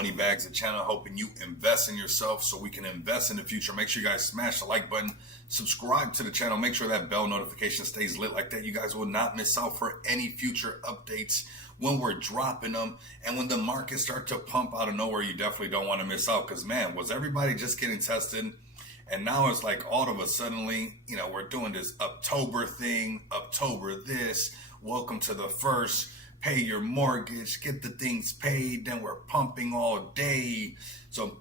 Money Bags, the channel helping you invest in yourself so we can invest in the future. Make sure you guys smash the like button, subscribe to the channel, make sure that bell notification stays lit like that. You guys will not miss out for any future updates when we're dropping them. And when the markets start to pump out of nowhere, you definitely don't want to miss out, because man, was everybody just getting tested? And now it's like all of a suddenly, we're doing this October thing, October this, welcome to the first, pay your mortgage, get the things paid, then we're pumping all day. So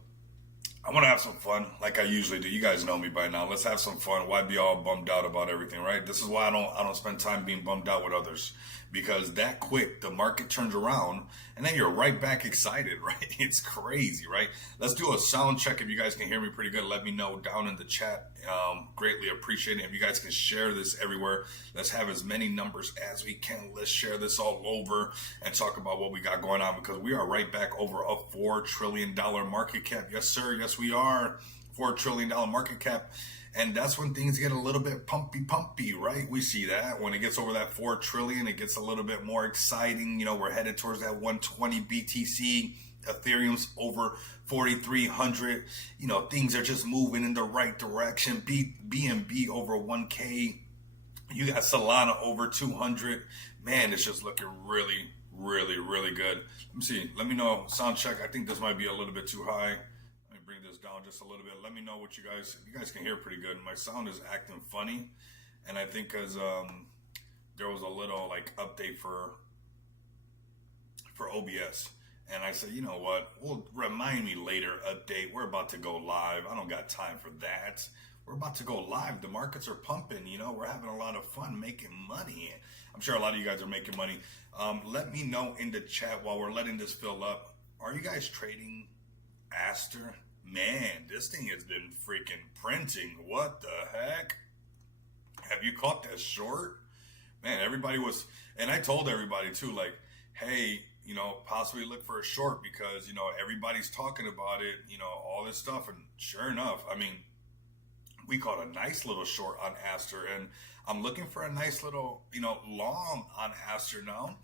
I want to have some fun like I usually do. You guys know me by now. Let's have some fun. Why be all bummed out about everything, right? This is why I don't spend time being bummed out with others, because that quick the market turns around and then you're right back excited, right? It's crazy, right? Let's do a sound check. If you guys can hear me pretty good, let me know down in the chat. Greatly appreciate it. If you guys can share this everywhere, let's have as many numbers as we can. Let's share this all over and talk about what we got going on, because we are right back over a $4 trillion market cap. Yes, sir. Yes, we are. $4 trillion market cap. And that's when things get a little bit pumpy, right? We see that when it gets over that 4 trillion, it gets a little bit more exciting. We're headed towards that 120 BTC. Ethereum's over 4,300. Things are just moving in the right direction. BNB over 1K. You got Solana over 200. Man, it's just looking really, really, really good. Let me see. Let me know. Sound check. I think this might be a little bit too high. Bring this down just a little bit. Let me know what you guys can hear pretty good. My sound is acting funny, and I think because there was a little update for OBS, and I said, you know what, well, remind me later, update. We're about to go live. I don't got time for that. We're about to go live. The markets are pumping. We're having a lot of fun making money. I'm sure a lot of you guys are making money. Let me know in the chat while we're letting this fill up. Are you guys trading Aster? Man, this thing has been freaking printing. What the heck? Have you caught that short? Man, everybody was, and I told everybody too, hey, possibly look for a short, because, everybody's talking about it, all this stuff. And sure enough, we caught a nice little short on Aster, and I'm looking for a nice little, long on Aster now.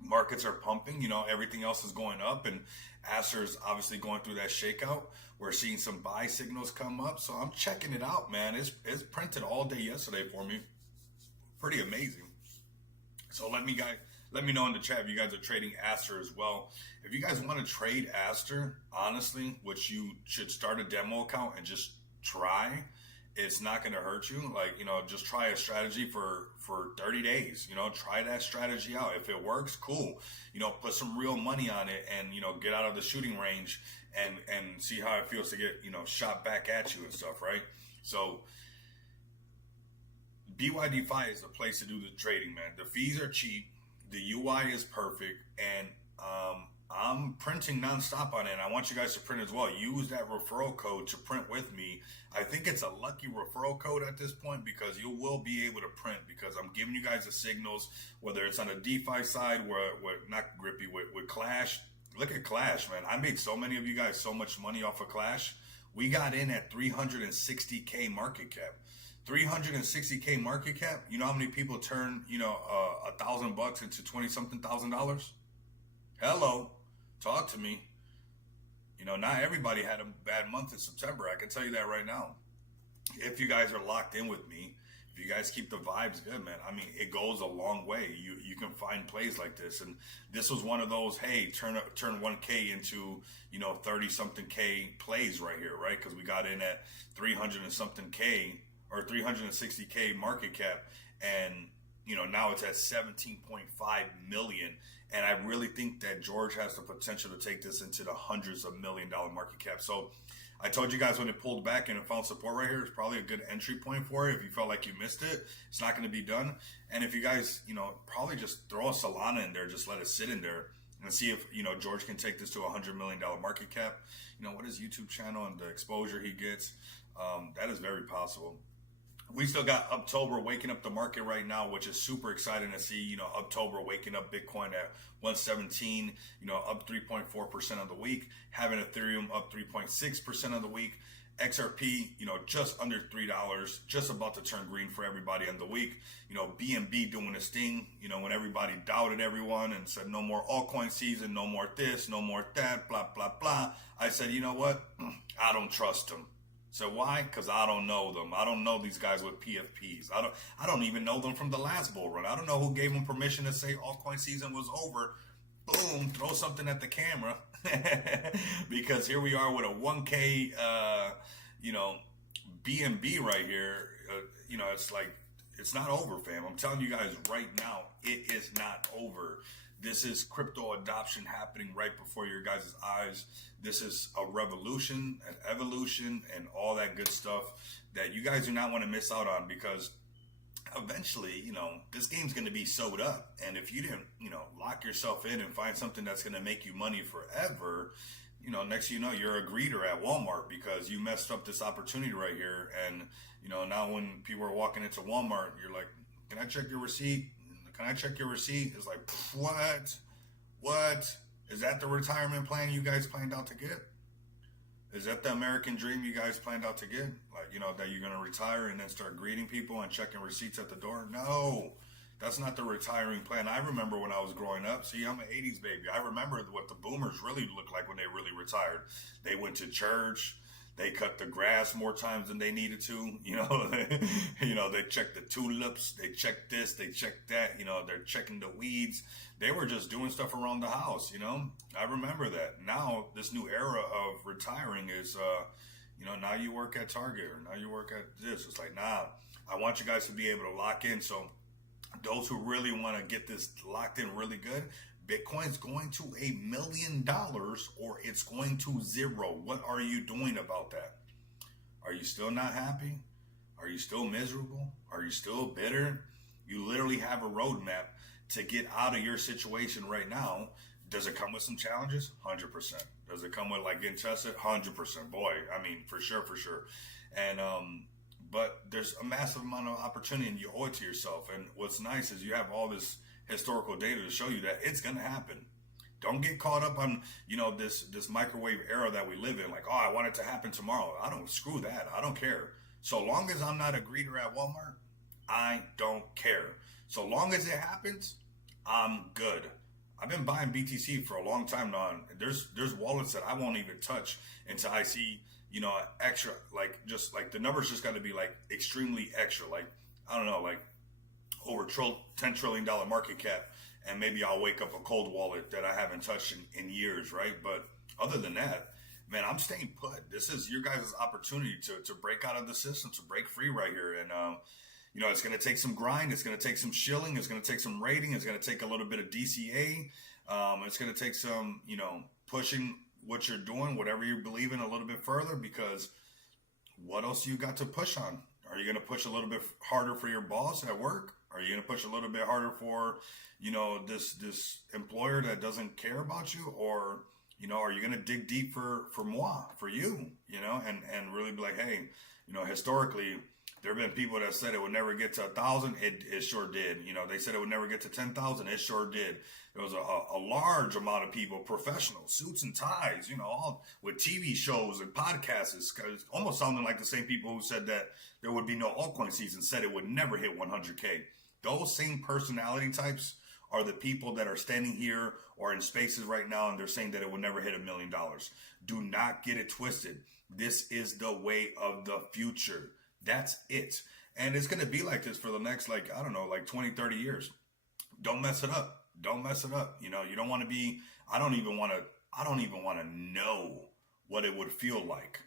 Markets are pumping, everything else is going up, and Aster is obviously going through that shakeout. We're seeing some buy signals come up, so I'm checking it out, man. It's printed all day yesterday for me. Pretty amazing. So let me know in the chat if you guys are trading Aster as well. If you guys want to trade Aster, honestly, which you should start a demo account and just try. It's not going to hurt you. Just try a strategy for 30 days. Try that strategy out. If it works, cool. Put some real money on it and, get out of the shooting range and see how it feels to get, shot back at you and stuff, right? So BYD-Fi is the place to do the trading, man. The fees are cheap. The UI is perfect. And, I'm printing nonstop on it, and I want you guys to print as well. Use that referral code to print with me. I think it's a lucky referral code at this point, because you will be able to print, because I'm giving you guys the signals, whether it's on the DeFi side, where not Grippy, with Clash. Look at Clash, man. I made so many of you guys so much money off of Clash. We got in at 360K market cap. 360K market cap. You know how many people turn, $1,000 into 20-something thousand? Hello. Talk to me. Not everybody had a bad month in September. I can tell you that right now. If you guys are locked in with me, if you guys keep the vibes good, man, it goes a long way. You can find plays like this. And this was one of those, hey, turn 1K into, 30-something K plays right here, right? Because we got in at 300 and something K or 360K market cap. And, now it's at 17.5 million. And I really think that George has the potential to take this into the hundreds of $1 million market cap. So I told you guys when it pulled back and it found support right here, it's probably a good entry point for it. If you felt like you missed it, it's not going to be done. And if you guys, probably just throw a Solana in there, just let it sit in there and see if, George can take this to a $100 million market cap. What his YouTube channel and the exposure he gets, that is very possible. We still got October waking up the market right now, which is super exciting to see. October waking up Bitcoin at 117, up 3.4% of the week, having Ethereum up 3.6% of the week. XRP, just under $3, just about to turn green for everybody in the week. BNB doing its thing, when everybody doubted everyone and said no more altcoin season, no more this, no more that, blah, blah, blah. I said, you know what? I don't trust them. So why? Because I don't know them. I don't know these guys with PFPs. I don't even know them from the last bull run. I don't know who gave them permission to say altcoin season was over. Boom, throw something at the camera. Because here we are with a 1K, BNB right here. It's like, it's not over, fam. I'm telling you guys right now, it is not over. This is crypto adoption happening right before your guys' eyes. This is a revolution, an evolution, and all that good stuff that you guys do not want to miss out on, because eventually, this game's going to be sewed up. And if you didn't, lock yourself in and find something that's going to make you money forever, next you know, you're a greeter at Walmart because you messed up this opportunity right here. And, now when people are walking into Walmart, you're like, can I check your receipt? Can I check your receipt? It's like, what? What? Is that the retirement plan you guys planned out to get? Is that the American dream you guys planned out to get? Like, that you're going to retire and then start greeting people and checking receipts at the door? No, that's not the retiring plan. I remember when I was growing up. See, I'm an 80s baby. I remember what the boomers really looked like when they really retired. They went to church. They cut the grass more times than they needed to. They checked the tulips. They checked this. They checked that. They're checking the weeds. They were just doing stuff around the house. I remember that. Now, this new era of retiring is, now you work at Target or now you work at this. It's like, nah, I want you guys to be able to lock in. So those who really want to get this locked in really good, Bitcoin's going to $1 million or it's going to zero. What are you doing about that? Are you still not happy? Are you still miserable? Are you still bitter? You literally have a roadmap to get out of your situation right now. Does it come with some challenges? 100%. Does it come with like getting tested? 100%. Boy, I mean, for sure. And, but there's a massive amount of opportunity and you owe it to yourself. And what's nice is you have all this historical data to show you that it's going to happen. Don't get caught up on, this microwave era that we live in. Like, oh, I want it to happen tomorrow. Screw that. I don't care. So long as I'm not a greeter at Walmart, I don't care. So long as it happens, I'm good. I've been buying BTC for a long time now. And there's wallets that I won't even touch until I see, extra, like just like the numbers just got to be like extremely extra. Like, I don't know, like over $10 trillion market cap. And maybe I'll wake up a cold wallet that I haven't touched in years. Right. But other than that, man, I'm staying put. This is your guys' opportunity to break out of the system, to break free right here. And, it's going to take some grind. It's going to take some shilling. It's going to take some rating. It's going to take a little bit of DCA. It's going to take some, pushing what you're doing, whatever you believe in a little bit further, because what else you got to push on? Are you going to push a little bit harder for your boss at work? Are you going to push a little bit harder for, this employer that doesn't care about you? Or, are you going to dig deep for moi, for you, and really be like, hey, historically, there have been people that said it would never get to 1,000. It sure did. They said it would never get to 10,000. It sure did. There was a large amount of people, professionals, suits and ties, all with TV shows and podcasts. It's almost sounding like the same people who said that there would be no altcoin season said it would never hit 100K. Those same personality types are the people that are standing here or in spaces right now and they're saying that it would never hit $1 million. Do not get it twisted. This is the way of the future. That's it. And it's going to be like this for the next, 20, 30 years. Don't mess it up. Don't mess it up. You don't want to be, I don't even want to know what it would feel like.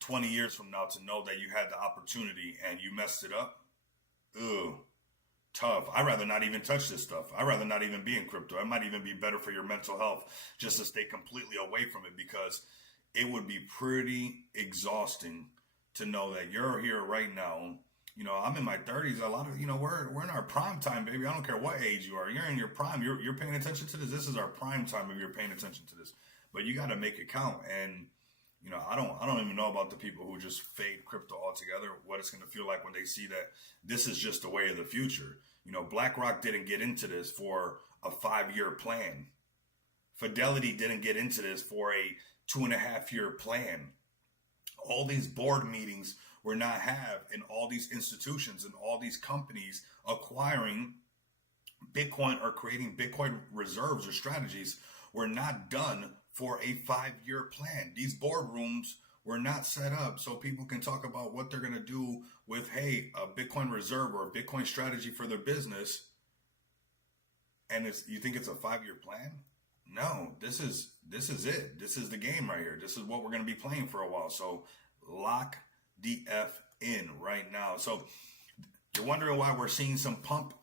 20 years from now to know that you had the opportunity and you messed it up. Tough. I'd rather not even touch this stuff. I'd rather not even be in crypto. It might even be better for your mental health just to stay completely away from it, because it would be pretty exhausting to know that you're here right now. I'm in my 30s. A lot of, we're in our prime time, baby. I don't care what age you are. You're in your prime. You're paying attention to this. This is our prime time if you're paying attention to this. But you got to make it count. And, I don't even know about the people who just fade crypto altogether, what it's going to feel like when they see that this is just the way of the future. BlackRock didn't get into this for a 5-year plan. Fidelity didn't get into this for a 2.5-year plan. All these board meetings were not have in all these institutions and all these companies acquiring Bitcoin or creating Bitcoin reserves or strategies were not done for a 5-year plan. These boardrooms were not set up so people can talk about what they're going to do with, hey, a Bitcoin reserve or a Bitcoin strategy for their business. And you think it's a 5-year plan? No, this is it. This is the game right here. This is what we're going to be playing for a while. So lock the F in right now. So you're wondering why we're seeing some pump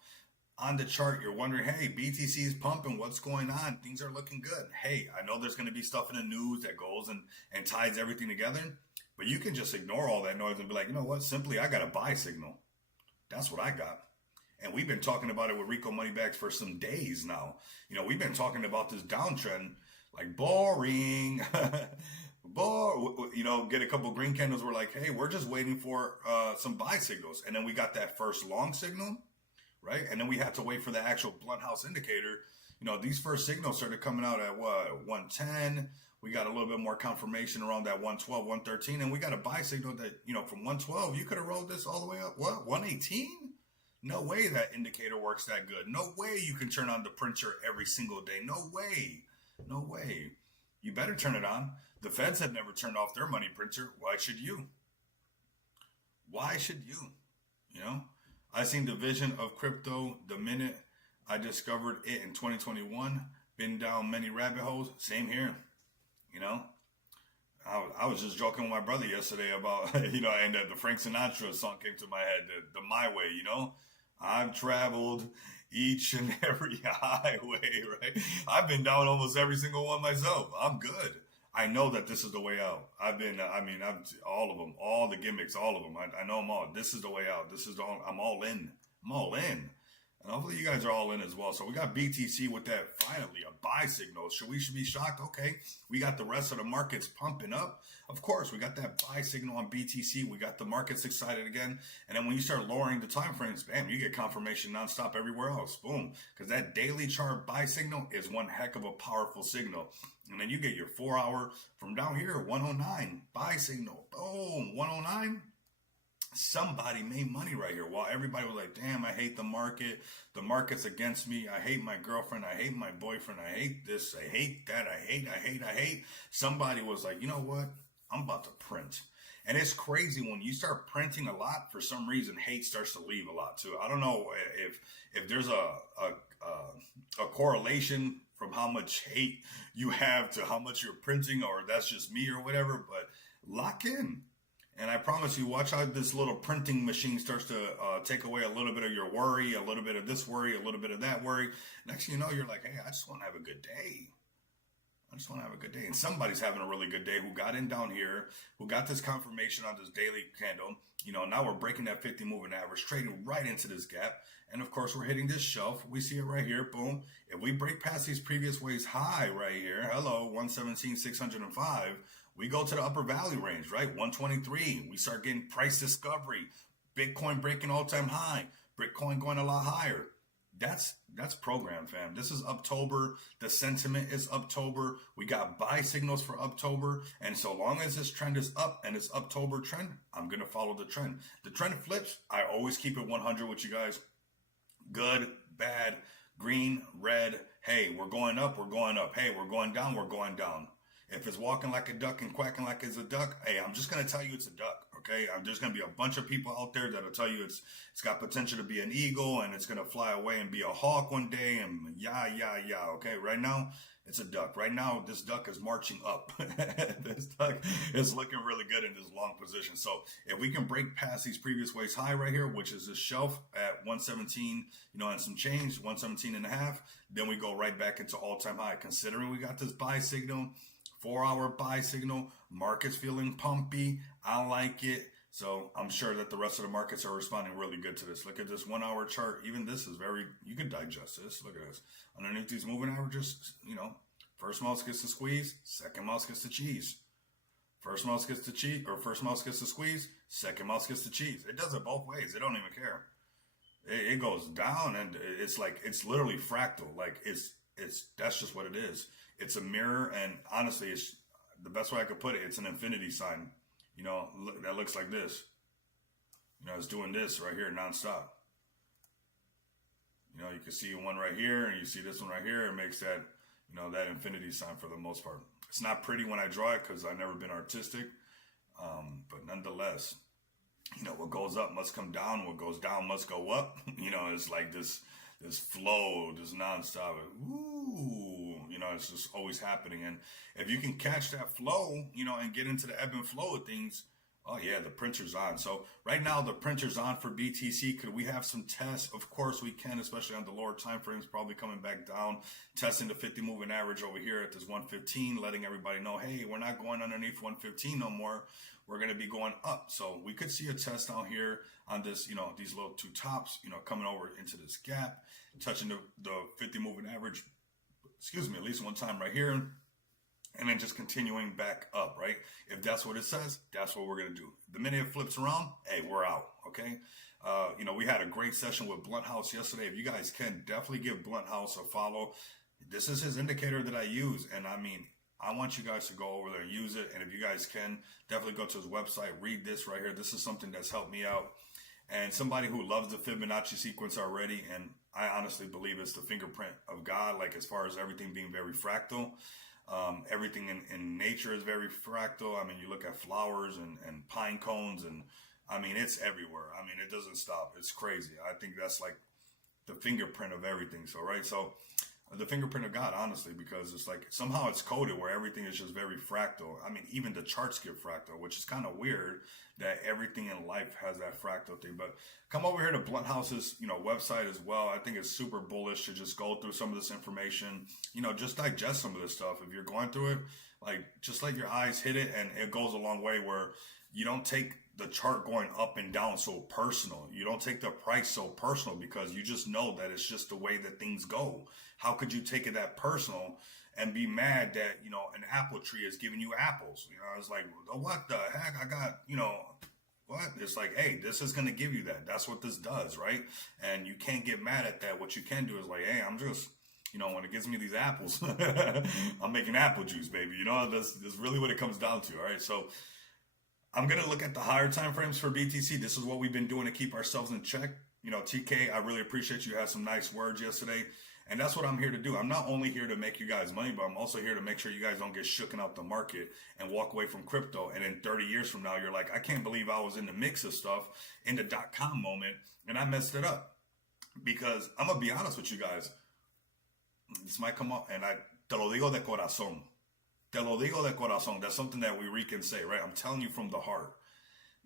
on the chart. You're wondering, hey, BTC is pumping. What's going on? Things are looking good. Hey, I know there's going to be stuff in the news that goes and ties everything together. But you can just ignore all that noise and be like, you know what? Simply, I got a buy signal. That's what I got. And we've been talking about it with Rico Moneybags for some days now. We've been talking about this downtrend, like boring, get a couple green candles. We're like, hey, we're just waiting for some buy signals. And then we got that first long signal, right? And then we had to wait for the actual blunt house indicator. These first signals started coming out at 110. We got a little bit more confirmation around that 112, 113. And we got a buy signal that, from 112, you could have rolled this all the way up. What? 118? No way that indicator works that good. No way you can turn on the printer every single day. No way. No way. You better turn it on. The feds have never turned off their money printer. Why should you? Why should you? I seen the vision of crypto the minute I discovered it in 2021. Been down many rabbit holes. Same here. I was just joking with my brother yesterday about, and the Frank Sinatra song came to my head, the My Way, I've traveled each and every highway, right? I've been down almost every single one myself. I'm good. I know that this is the way out. I'm all of them, all the gimmicks, all of them. I know them all. This is the way out. I'm all in. I'm all in. And hopefully you guys are all in as well. So we got BTC with that, finally, a buy signal. Should be shocked? Okay. We got the rest of the markets pumping up. Of course, we got that buy signal on BTC. We got the markets excited again. And then when you start lowering the time frames, bam, you get confirmation nonstop everywhere else. Boom. Because that daily chart buy signal is one heck of a powerful signal. And then you get your 4-hour from down here, 109, buy signal. Boom, 109. Somebody made money right here while everybody was like, damn, I hate the market. The market's against me. I hate my girlfriend. I hate my boyfriend. I hate this. I hate that. I hate. Somebody was like, you know what? I'm about to print. And it's crazy when you start printing a lot, for some reason, hate starts to leave a lot too. I don't know if there's a correlation from how much hate you have to how much you're printing, or that's just me or whatever, but lock in. And I promise you, watch how this little printing machine starts to take away a little bit of your worry, a little bit of this worry, a little bit of that worry. Next thing you know, you're like, hey, I just want to have a good day. I just want to have a good day. And somebody's having a really good day who got in down here, who got this confirmation on this daily candle. Now we're breaking that 50 moving average, trading right into this gap. And of course, we're hitting this shelf. We see it right here. Boom. If we break past these previous ways high right here, hello, 117,605. We go to the upper value range, right? 123. We start getting price discovery. Bitcoin breaking all-time high. Bitcoin going a lot higher. That's program, fam. This is October. The sentiment is October. We got buy signals for October. And so long as this trend is up and it's October trend, I'm going to follow the trend. The trend flips. I always keep it 100 with you guys. Good, bad, green, red. Hey, we're going up. We're going up. Hey, we're going down. We're going down. If it's walking like a duck and quacking like it's a duck, hey, I'm just going to tell you it's a duck, okay? There's going to be a bunch of people out there that'll tell you it's got potential to be an eagle and it's going to fly away and be a hawk one day and yeah, okay? Right now, it's a duck. Right now, this duck is marching up. This duck is looking really good in this long position. So if we can break past these previous ways high right here, which is this shelf at 117, and some change, 117 and a half, then we go right back into all-time high. Considering we got this buy signal, 4-hour buy signal, market's feeling pumpy. I like it. So I'm sure that the rest of the markets are responding really good to this. Look at this 1-hour chart. Even this is you can digest this. Look at this. Underneath these moving averages, first mouse gets the squeeze, second mouse gets the cheese. First mouse gets the cheese, or first mouse gets the squeeze, second mouse gets the cheese. It does it both ways. They don't even care. It goes down, and it's like, it's literally fractal. Like that's just what it is. It's a mirror, and honestly, it's the best way I could put it. It's an infinity sign. You know, that looks like this. You know, it's doing this right here nonstop. You know, you can see one right here, and you see this one right here. It makes that, you know, that infinity sign for the most part. It's not pretty when I draw it because I've never been artistic, but nonetheless, you know, what goes up must come down. What goes down must go up. You know, it's like this flow, this nonstop. Ooh, you know, it's just always happening. And if you can catch that flow, you know, and get into the ebb and flow of things, oh yeah, the printer's on. So right now the printer's on for BTC. Could we have some tests? Of course we can, especially on the lower time frames, probably coming back down, testing the 50 moving average over here at this 115, letting everybody know, hey, we're not going underneath 115 no more. We're going to be going up. So we could see a test down here on this, you know, these little two tops, you know, coming over into this gap, touching the 50 moving average, excuse me, at least one time right here. And then just continuing back up, right? If that's what it says, that's what we're going to do. The minute it flips around, hey, we're out, okay? You know, we had a great session with Blunt House yesterday. If you guys can, definitely give Blunt House a follow. This is his indicator that I use. And I mean, I want you guys to go over there and use it. And if you guys can, definitely go to his website, read this right here. This is something that's helped me out. And somebody who loves the Fibonacci sequence already, and I honestly believe it's the fingerprint of God, like as far as everything being very fractal. Everything in nature is very fractal. I mean, you look at flowers and pine cones, and I mean, it's everywhere. I mean, it doesn't stop. It's crazy. I think that's like the fingerprint of everything. So, right. So the fingerprint of God, honestly, because it's like somehow it's coded where everything is just very fractal. I mean, even the charts get fractal, which is kind of weird that everything in life has that fractal thing. But come over here to Blunt House's, you know, website as well. I think it's super bullish to just go through some of this information, you know, just digest some of this stuff. If you're going through it, like just let your eyes hit it, and it goes a long way where you don't take the chart going up and down so personal. You don't take the price so personal because you just know that it's just the way that things go. How could you take it that personal and be mad that, you know, an apple tree is giving you apples? You know, it's like, what the heck? I got, you know, what? It's like, hey, this is going to give you that. That's what this does, right? And you can't get mad at that. What you can do is like, hey, I'm just, you know, when it gives me these apples, I'm making apple juice, baby. You know, that's really what it comes down to, all right? So I'm going to look at the higher time frames for BTC. This is what we've been doing to keep ourselves in check. You know, TK, I really appreciate you had some nice words yesterday. And that's what I'm here to do. I'm not only here to make you guys money, but I'm also here to make sure you guys don't get shooken out the market and walk away from crypto. And in 30 years from now, you're like, I can't believe I was in the mix of stuff in the .com moment and I messed it up. Because I'm going to be honest with you guys. This might come up, and I te lo digo de corazón. Te lo digo de corazón. That's something that we can say, right? I'm telling you from the heart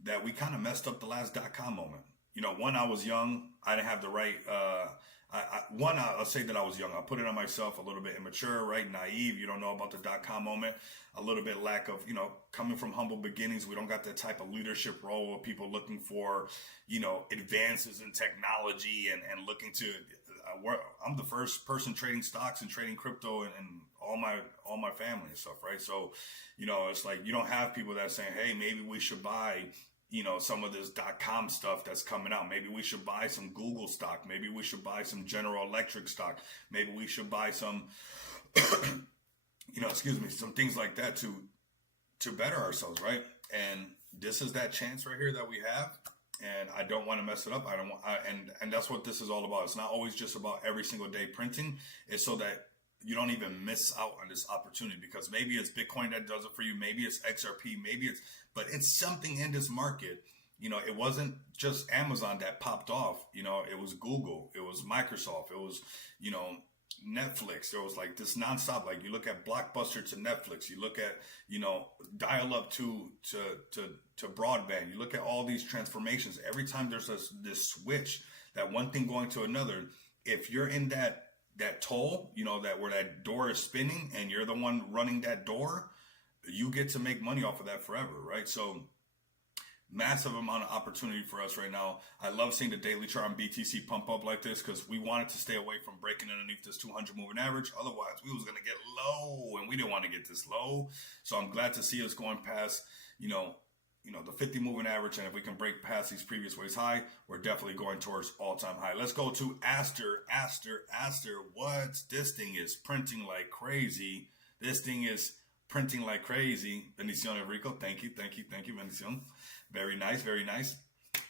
that we kind of messed up the last .com moment. You know, one, I was young. I didn't have the right, I'll say that I was young. I'll put it on myself, a little bit immature, right? Naive. You don't know about the .com moment. A little bit lack of, you know, coming from humble beginnings. We don't got that type of leadership role of people looking for, you know, advances in technology and looking to, I'm the first person trading stocks and trading crypto and all my family and stuff, right? So, you know, it's like you don't have people that are saying, hey, maybe we should buy, you know, some of this .com stuff that's coming out. Maybe we should buy some Google stock. Maybe we should buy some General Electric stock. Maybe we should buy some, you know, some things like that to better ourselves, right? And this is that chance right here that we have. And I don't want to mess it up. And that's what this is all about. It's not always just about every single day printing. It's so that you don't even miss out on this opportunity, because maybe it's Bitcoin that does it for you. Maybe it's XRP. But it's something in this market. You know, it wasn't just Amazon that popped off. You know, it was Google. It was Microsoft. It was, you know, Netflix. There was like this nonstop. Like you look at Blockbuster to Netflix. You look at, you know, dial up to broadband. You look at all these transformations. Every time there's this switch, that one thing going to another. If you're in that toll, you know, that where that door is spinning and you're the one running that door, you get to make money off of that forever, right? So massive amount of opportunity for us right now. I love seeing the daily chart on BTC pump up like this because we wanted to stay away from breaking underneath this 200 moving average. Otherwise, we was going to get low and we We didn't want to get this low. So I'm glad to see us going past, the 50 moving average. And if we can break past these previous ways high, we're definitely going towards all-time high. Let's go to Aster. What? This thing is printing like crazy. This thing is printing like crazy. Bendición, Enrico. Thank you. Bendición. Very nice.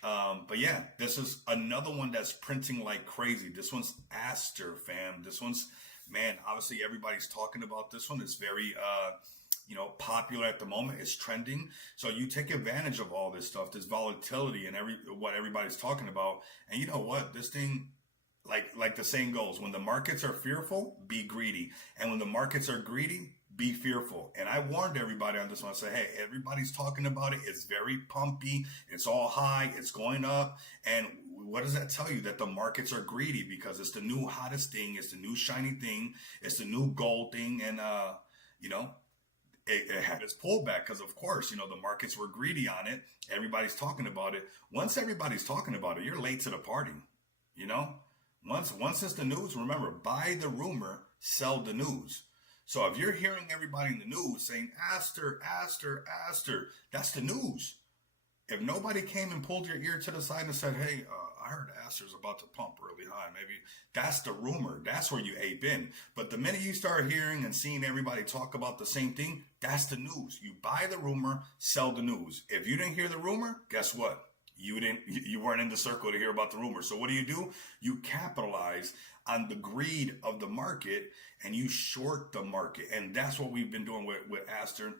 But yeah, this is another one that's printing like crazy. This one's Aster, fam. This one's, man, obviously everybody's talking about this one. It's very, popular at the moment. It's trending. So you take advantage of all this stuff, this volatility and what everybody's talking about. And you know what? This thing, like the saying goes, when the markets are fearful, be greedy. And when the markets are greedy, be fearful. And I warned everybody on this one. I said, hey, everybody's talking about it. It's very pumpy. It's all high. It's going up. And what does that tell you? That the markets are greedy because it's the new hottest thing. It's the new shiny thing. It's the new gold thing. And, it had its pullback because, of course, the markets were greedy on it. Everybody's talking about it. Once everybody's talking about it, you're late to the party. Once it's the news, remember, buy the rumor, sell the news. So if you're hearing everybody in the news saying Aster, that's the news. If nobody came and pulled your ear to the side and said, hey, I heard Aster's about to pump really high, maybe that's the rumor. That's where you ape in. But the minute you start hearing and seeing everybody talk about the same thing, that's the news. You buy the rumor, sell the news. If you didn't hear the rumor, guess what? You weren't in the circle to hear about the rumor. So what do? You capitalize on the greed of the market and you short the market. And that's what we've been doing with Aster.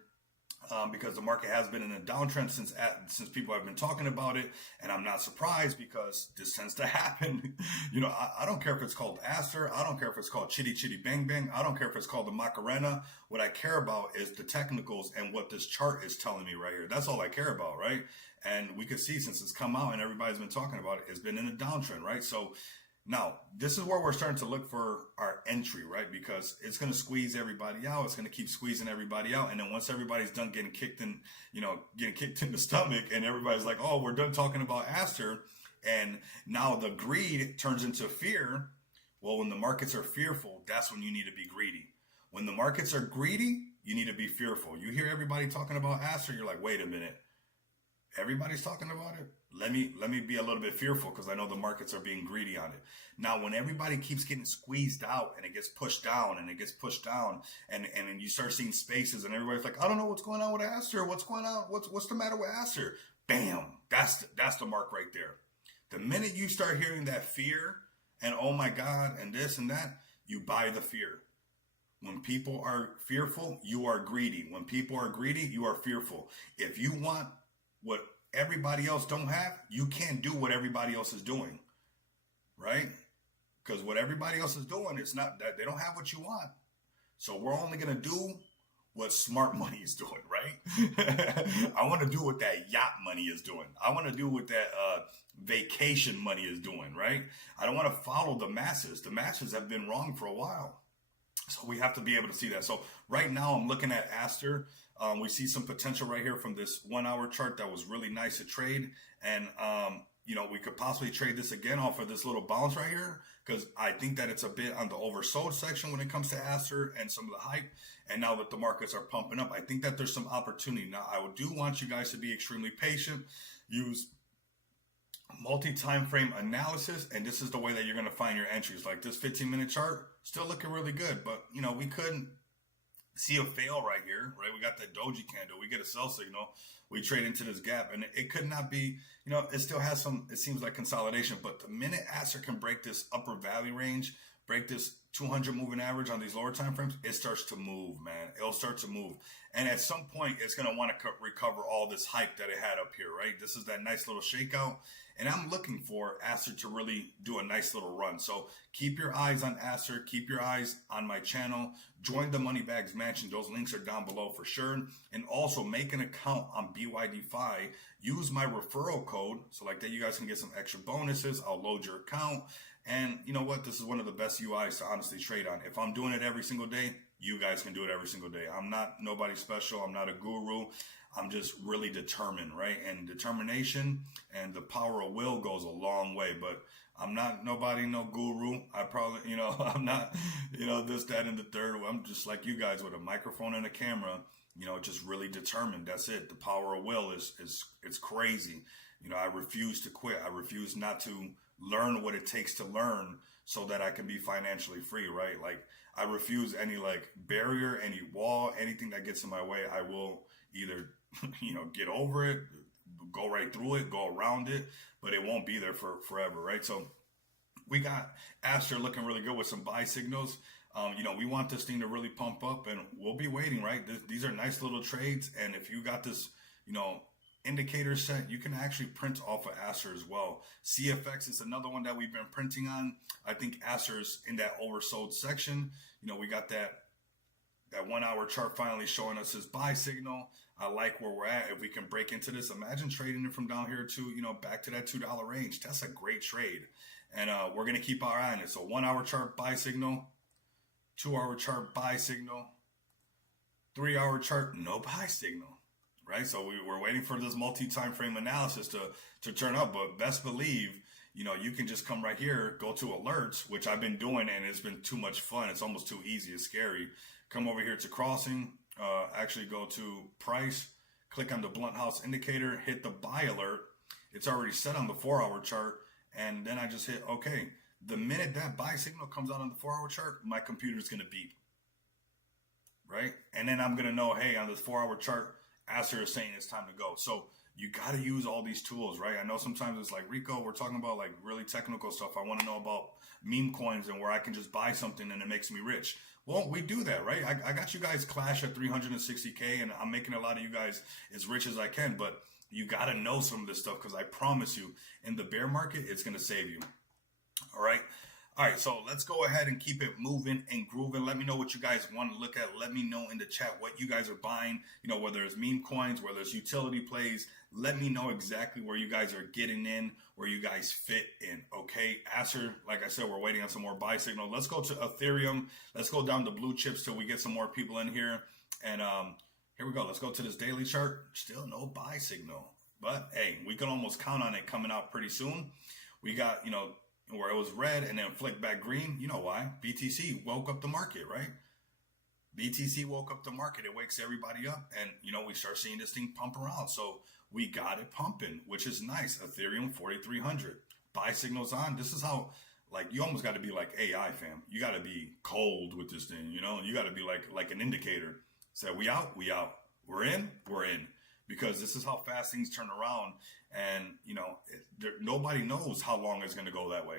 Because the market has been in a downtrend since people have been talking about it. And I'm not surprised because this tends to happen. I don't care if it's called Aster. I don't care if it's called Chitty Chitty Bang Bang. I don't care if it's called the Macarena. What I care about is the technicals and what this chart is telling me right here. That's all I care about, right? And we could see since it's come out and everybody's been talking about it, it's been in a downtrend, right? So now, this is where we're starting to look for our entry, right? Because it's going to squeeze everybody out. It's going to keep squeezing everybody out. And then once everybody's done getting kicked in the stomach and everybody's like, oh, we're done talking about Aster. And now the greed turns into fear. Well, when the markets are fearful, that's when you need to be greedy. When the markets are greedy, you need to be fearful. You hear everybody talking about Aster, you're like, wait a minute. Everybody's talking about it. Let me be a little bit fearful because I know the markets are being greedy on it. Now, when everybody keeps getting squeezed out and it gets pushed down and then you start seeing spaces and everybody's like, I don't know what's going on with Aster. What's going on? What's the matter with Aster? Bam. That's the mark right there. The minute you start hearing that fear and oh my God and this and that, you buy the fear. When people are fearful, you are greedy. When people are greedy, you are fearful. If you want what everybody else don't have, you can't do what everybody else is doing, right? Because what everybody else is doing, it's not that they don't have what you want. So we're only going to do what smart money is doing, right? I want to do what that yacht money is doing. I want to do what that vacation money is doing, right? I don't want to follow the masses. The masses have been wrong for a while. So we have to be able to see that. So right now I'm looking at Aster. We see some potential right here from this 1 hour chart that was really nice to trade. And, we could possibly trade this again off of this little bounce right here because I think that it's a bit on the oversold section when it comes to Aster and some of the hype. And now that the markets are pumping up, I think that there's some opportunity. Now, I do want you guys to be extremely patient. Use multi-time frame analysis, and this is the way that you're going to find your entries. Like this 15-minute chart, still looking really good, but we couldn't see a fail right here, right? We got that doji candle, we get a sell signal, we trade into this gap, and it could not be, it still has it seems like consolidation, but the minute Aster can break this upper value range, break this 200 moving average on these lower time frames, it starts to move, man. It'll start to move. And at some point, it's going to want to recover all this hype that it had up here, right? This is that nice little shakeout. And I'm looking for Aster to really do a nice little run. So keep your eyes on Aster. Keep your eyes on my channel. Join the Moneybags Mansion. Those links are down below for sure. And also make an account on BYD-Fi. Use my referral code. So like that, you guys can get some extra bonuses. I'll load your account. And you know what? This is one of the best UIs to honestly trade on. If I'm doing it every single day, you guys can do it every single day. I'm not nobody special. I'm not a guru. I'm just really determined, right? And determination and the power of will goes a long way. But I'm not nobody, no guru. I probably, I'm not, this, that, and the third. I'm just like you guys with a microphone and a camera, just really determined. That's it. The power of will is it's crazy. I refuse to quit. I refuse not to learn what it takes to learn so that I can be financially free, right? Like I refuse any like barrier, any wall, anything that gets in my way. I will either, get over it, go right through it, go around it, but it won't be there for forever, right? So we got Aster looking really good with some buy signals. We want this thing to really pump up, and we'll be waiting, right? These are nice little trades, and if you got this, indicator set, you can actually print off of Aster as well. CFX is another one that we've been printing on. I think Aster's in that oversold section. We got that 1 hour chart finally showing us his buy signal. I like where we're at. If we can break into this, imagine trading it from down here to, back to that $2 range. That's a great trade. And we're going to keep our eye on it. So 1 hour chart buy signal, 2 hour chart buy signal, 3 hour chart no buy signal. Right, so we're waiting for this multi-time frame analysis to turn up, but best believe, you can just come right here, go to alerts, which I've been doing, and it's been too much fun. It's almost too easy. It's scary. Come over here to crossing, actually go to price, click on the blunt house indicator, hit the buy alert. It's already set on the 4 hour chart, and then I just hit OK. The minute that buy signal comes out on the 4 hour chart, my computer's going to beep. Right, and then I'm going to know, hey, on this 4 hour chart, Aster is saying it's time to go. So you got to use all these tools, right? I know sometimes it's like, Rico, we're talking about like really technical stuff. I want to know about meme coins and where I can just buy something and it makes me rich. Well, we do that, right? I got you guys Clash at 360K and I'm making a lot of you guys as rich as I can, but you got to know some of this stuff because I promise you in the bear market, it's going to save you. All right. All right, so let's go ahead and keep it moving and grooving. Let me know what you guys want to look at. Let me know in the chat what you guys are buying, whether it's meme coins, whether it's utility plays. Let me know exactly where you guys are getting in, where you guys fit in, okay? Aster, like I said, we're waiting on some more buy signal. Let's go to Ethereum. Let's go down to blue chips till we get some more people in here. And here we go. Let's go to this daily chart. Still no buy signal. But, hey, we can almost count on it coming out pretty soon. We got, where it was red and then flicked back green. You know why? BTC woke up the market, right? BTC woke up the market. It wakes everybody up. And, we start seeing this thing pump around. So we got it pumping, which is nice. Ethereum 4,300. Buy signals on. This is how, you almost got to be like AI, fam. You got to be cold with this thing, You got to be like an indicator. Say, we out, we out. We're in, we're in. Because this is how fast things turn around. And, nobody knows how long it's going to go that way.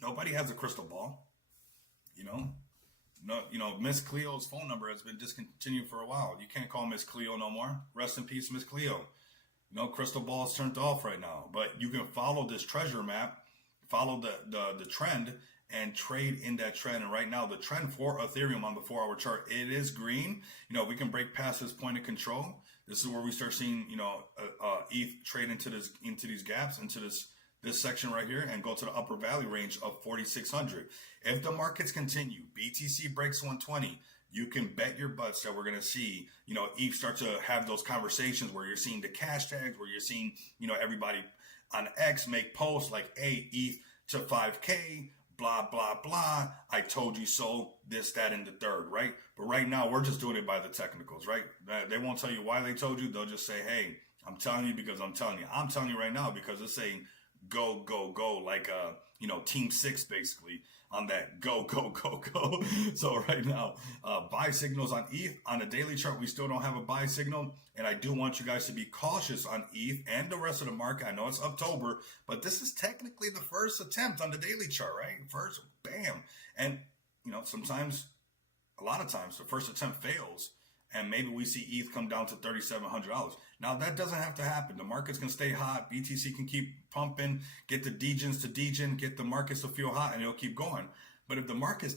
Nobody has a crystal ball. No, Miss Cleo's phone number has been discontinued for a while. You can't call Miss Cleo no more. Rest in peace, Miss Cleo. Crystal ball is turned off right now. But you can follow this treasure map, follow the trend, and trade in that trend. And right now, the trend for Ethereum on the 4 hour chart, it is green. We can break past this point of control. This is where we start seeing, ETH trade into these gaps, into this section right here, and go to the upper value range of 4,600. If the markets continue, BTC breaks 120, you can bet your butts that we're going to see, ETH start to have those conversations where you're seeing the cash tags, where you're seeing, everybody on X make posts like, hey, ETH to 5K, blah, blah, blah. I told you so, this, that, and the third, right? But right now, we're just doing it by the technicals, right? They won't tell you why they told you. They'll just say, hey, I'm telling you because I'm telling you. I'm telling you right now because it's saying go, go, go, like, Team 6, basically, on that go, go, go, go. So right now, buy signals on ETH. On the daily chart, we still don't have a buy signal. And I do want you guys to be cautious on ETH and the rest of the market. I know it's October, but this is technically the first attempt on the daily chart, right? First, bam. And, sometimes, a lot of times, the first attempt fails. And maybe we see ETH come down to $3,700. Now, that doesn't have to happen. The market's going to stay hot. BTC can keep pumping, get the degens to degen, get the markets to feel hot, and it'll keep going. But if the markets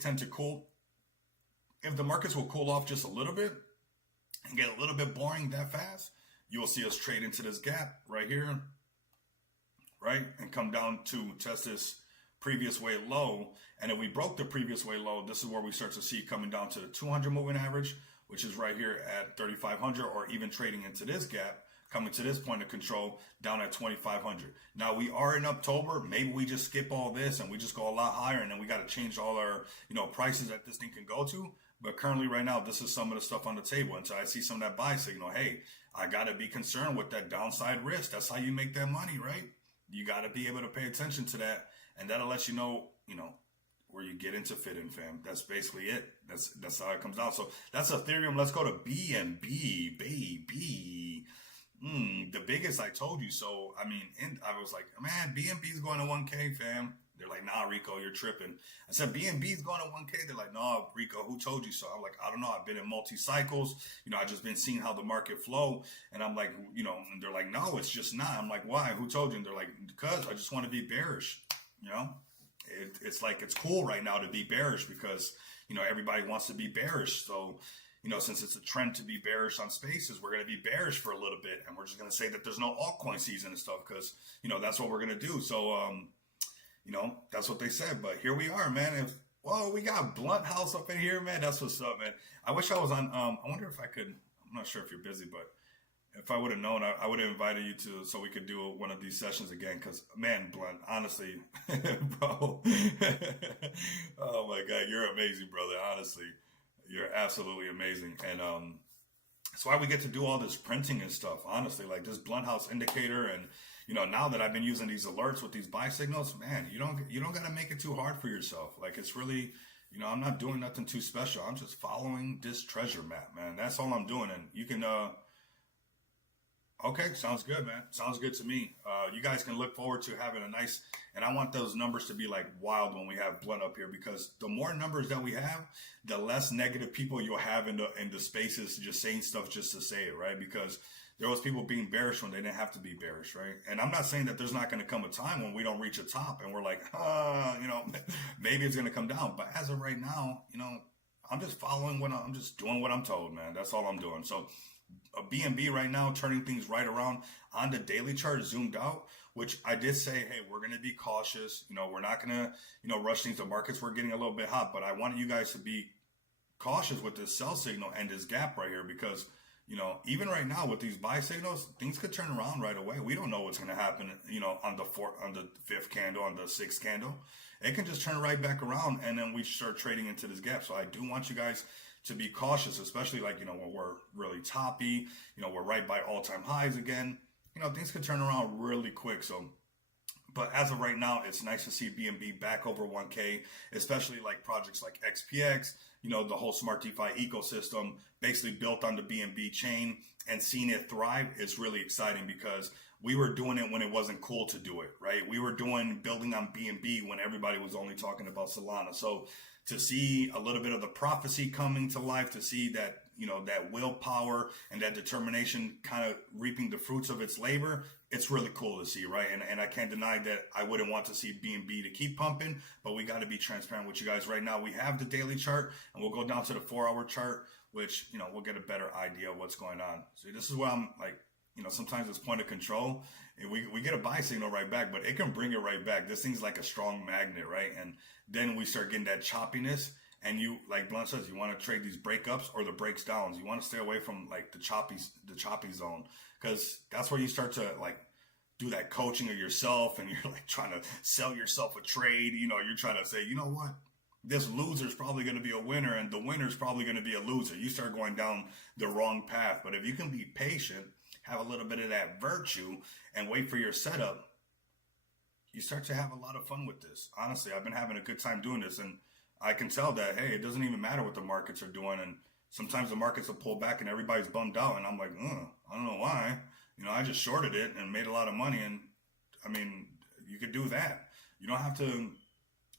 will cool off just a little bit and get a little bit boring that fast, you'll see us trade into this gap right here, right? And come down to test this previous way low. And if we broke the previous way low, this is where we start to see coming down to the 200 moving average, which is right here at 3,500, or even trading into this gap, coming to this point of control down at 2,500. Now we are in October. Maybe we just skip all this and we just go a lot higher, and then we got to change all our, prices that this thing can go to. But currently right now, this is some of the stuff on the table. Until I see some of that buy signal, hey, I got to be concerned with that downside risk. That's how you make that money, right? You got to be able to pay attention to that. And that'll let you know, where you get into fit in, fam. That's basically it. That's how it comes down. So that's Ethereum. Let's go to BNB, baby. The biggest, I told you. So, I was like, man, BNB's going to 1K, fam. They're like, nah, Rico, you're tripping. I said, BNB's going to 1K. They're like, nah, Rico, who told you so? I'm like, I don't know. I've been in multi-cycles. I just been seeing how the market flow. And I'm like, and they're like, no, it's just not. I'm like, why? Who told you? And they're like, because I just want to be bearish. It's like, it's cool right now to be bearish because, everybody wants to be bearish. So, since it's a trend to be bearish on spaces, we're going to be bearish for a little bit. And we're just going to say that there's no altcoin season and stuff because, that's what we're going to do. So, that's what they said. But here we are, man. We got Blunt House up in here, man. That's what's up, man. I wish I was on. I wonder if I could. I'm not sure if you're busy, but if I would have known, I would have invited you to so we could do one of these sessions again. Because, man, Blunt, honestly, bro. Oh, my God. You're amazing, brother. Honestly, you're absolutely amazing. And that's why we get to do all this printing and stuff, honestly, like this Blunt House indicator. And, now that I've been using these alerts with these buy signals, man, you don't got to make it too hard for yourself. Like, it's really, I'm not doing nothing too special. I'm just following this treasure map, man. That's all I'm doing. And you can, okay, sounds good, man. Sounds good to me. You guys can look forward to having a nice, and I want those numbers to be like wild when we have Blunt up here, because the more numbers that we have, the less negative people you'll have in the spaces just saying stuff just to say it, right? Because there was people being bearish when they didn't have to be bearish, right? And I'm not saying that there's not going to come a time when we don't reach a top and we're like, maybe it's going to come down. But as of right now, I'm just following I'm just doing what I'm told, man. That's all I'm doing. So a BNB right now, turning things right around on the daily chart, zoomed out, which I did say, hey, we're going to be cautious. We're not going to, rush things. The markets were getting a little bit hot, but I wanted you guys to be cautious with this sell signal and this gap right here, because, even right now with these buy signals, things could turn around right away. We don't know what's going to happen, on the fifth candle, on the sixth candle. It can just turn right back around, and then we start trading into this gap. So I do want you guys to be cautious, especially like, when we're really toppy, we're right by all-time highs again. Things could turn around really quick. So, but as of right now, it's nice to see BNB back over 1K, especially like projects like XPX, the whole smart DeFi ecosystem basically built on the BNB chain, and seeing it thrive is really exciting, because we were doing it when it wasn't cool to do it, right? We were building on BNB when everybody was only talking about Solana. So to see a little bit of the prophecy coming to life, to see that, that willpower and that determination kind of reaping the fruits of its labor, it's really cool to see, right? And I can't deny that I wouldn't want to see BNB to keep pumping, but we got to be transparent with you guys. Right now, we have the daily chart, and we'll go down to the 4-hour chart, which, we'll get a better idea of what's going on. So this is where I'm like, sometimes it's point of control, and we get a buy signal right back, but it can bring it right back. This thing's like a strong magnet, right? And then we start getting that choppiness. And you, like Blunt says, you want to trade these breakups or the breaks downs. You want to stay away from like the choppy zone, because that's where you start to like do that coaching of yourself, and you're like trying to sell yourself a trade. You're trying to say, what? This loser's probably going to be a winner, and the winner's probably going to be a loser. You start going down the wrong path. But if you can be patient, have a little bit of that virtue, and wait for your setup, you start to have a lot of fun with this. Honestly, I've been having a good time doing this, and I can tell that, hey, it doesn't even matter what the markets are doing. And sometimes the markets will pull back and everybody's bummed out. And I'm like, I don't know why. I just shorted it and made a lot of money. And you could do that. You don't have to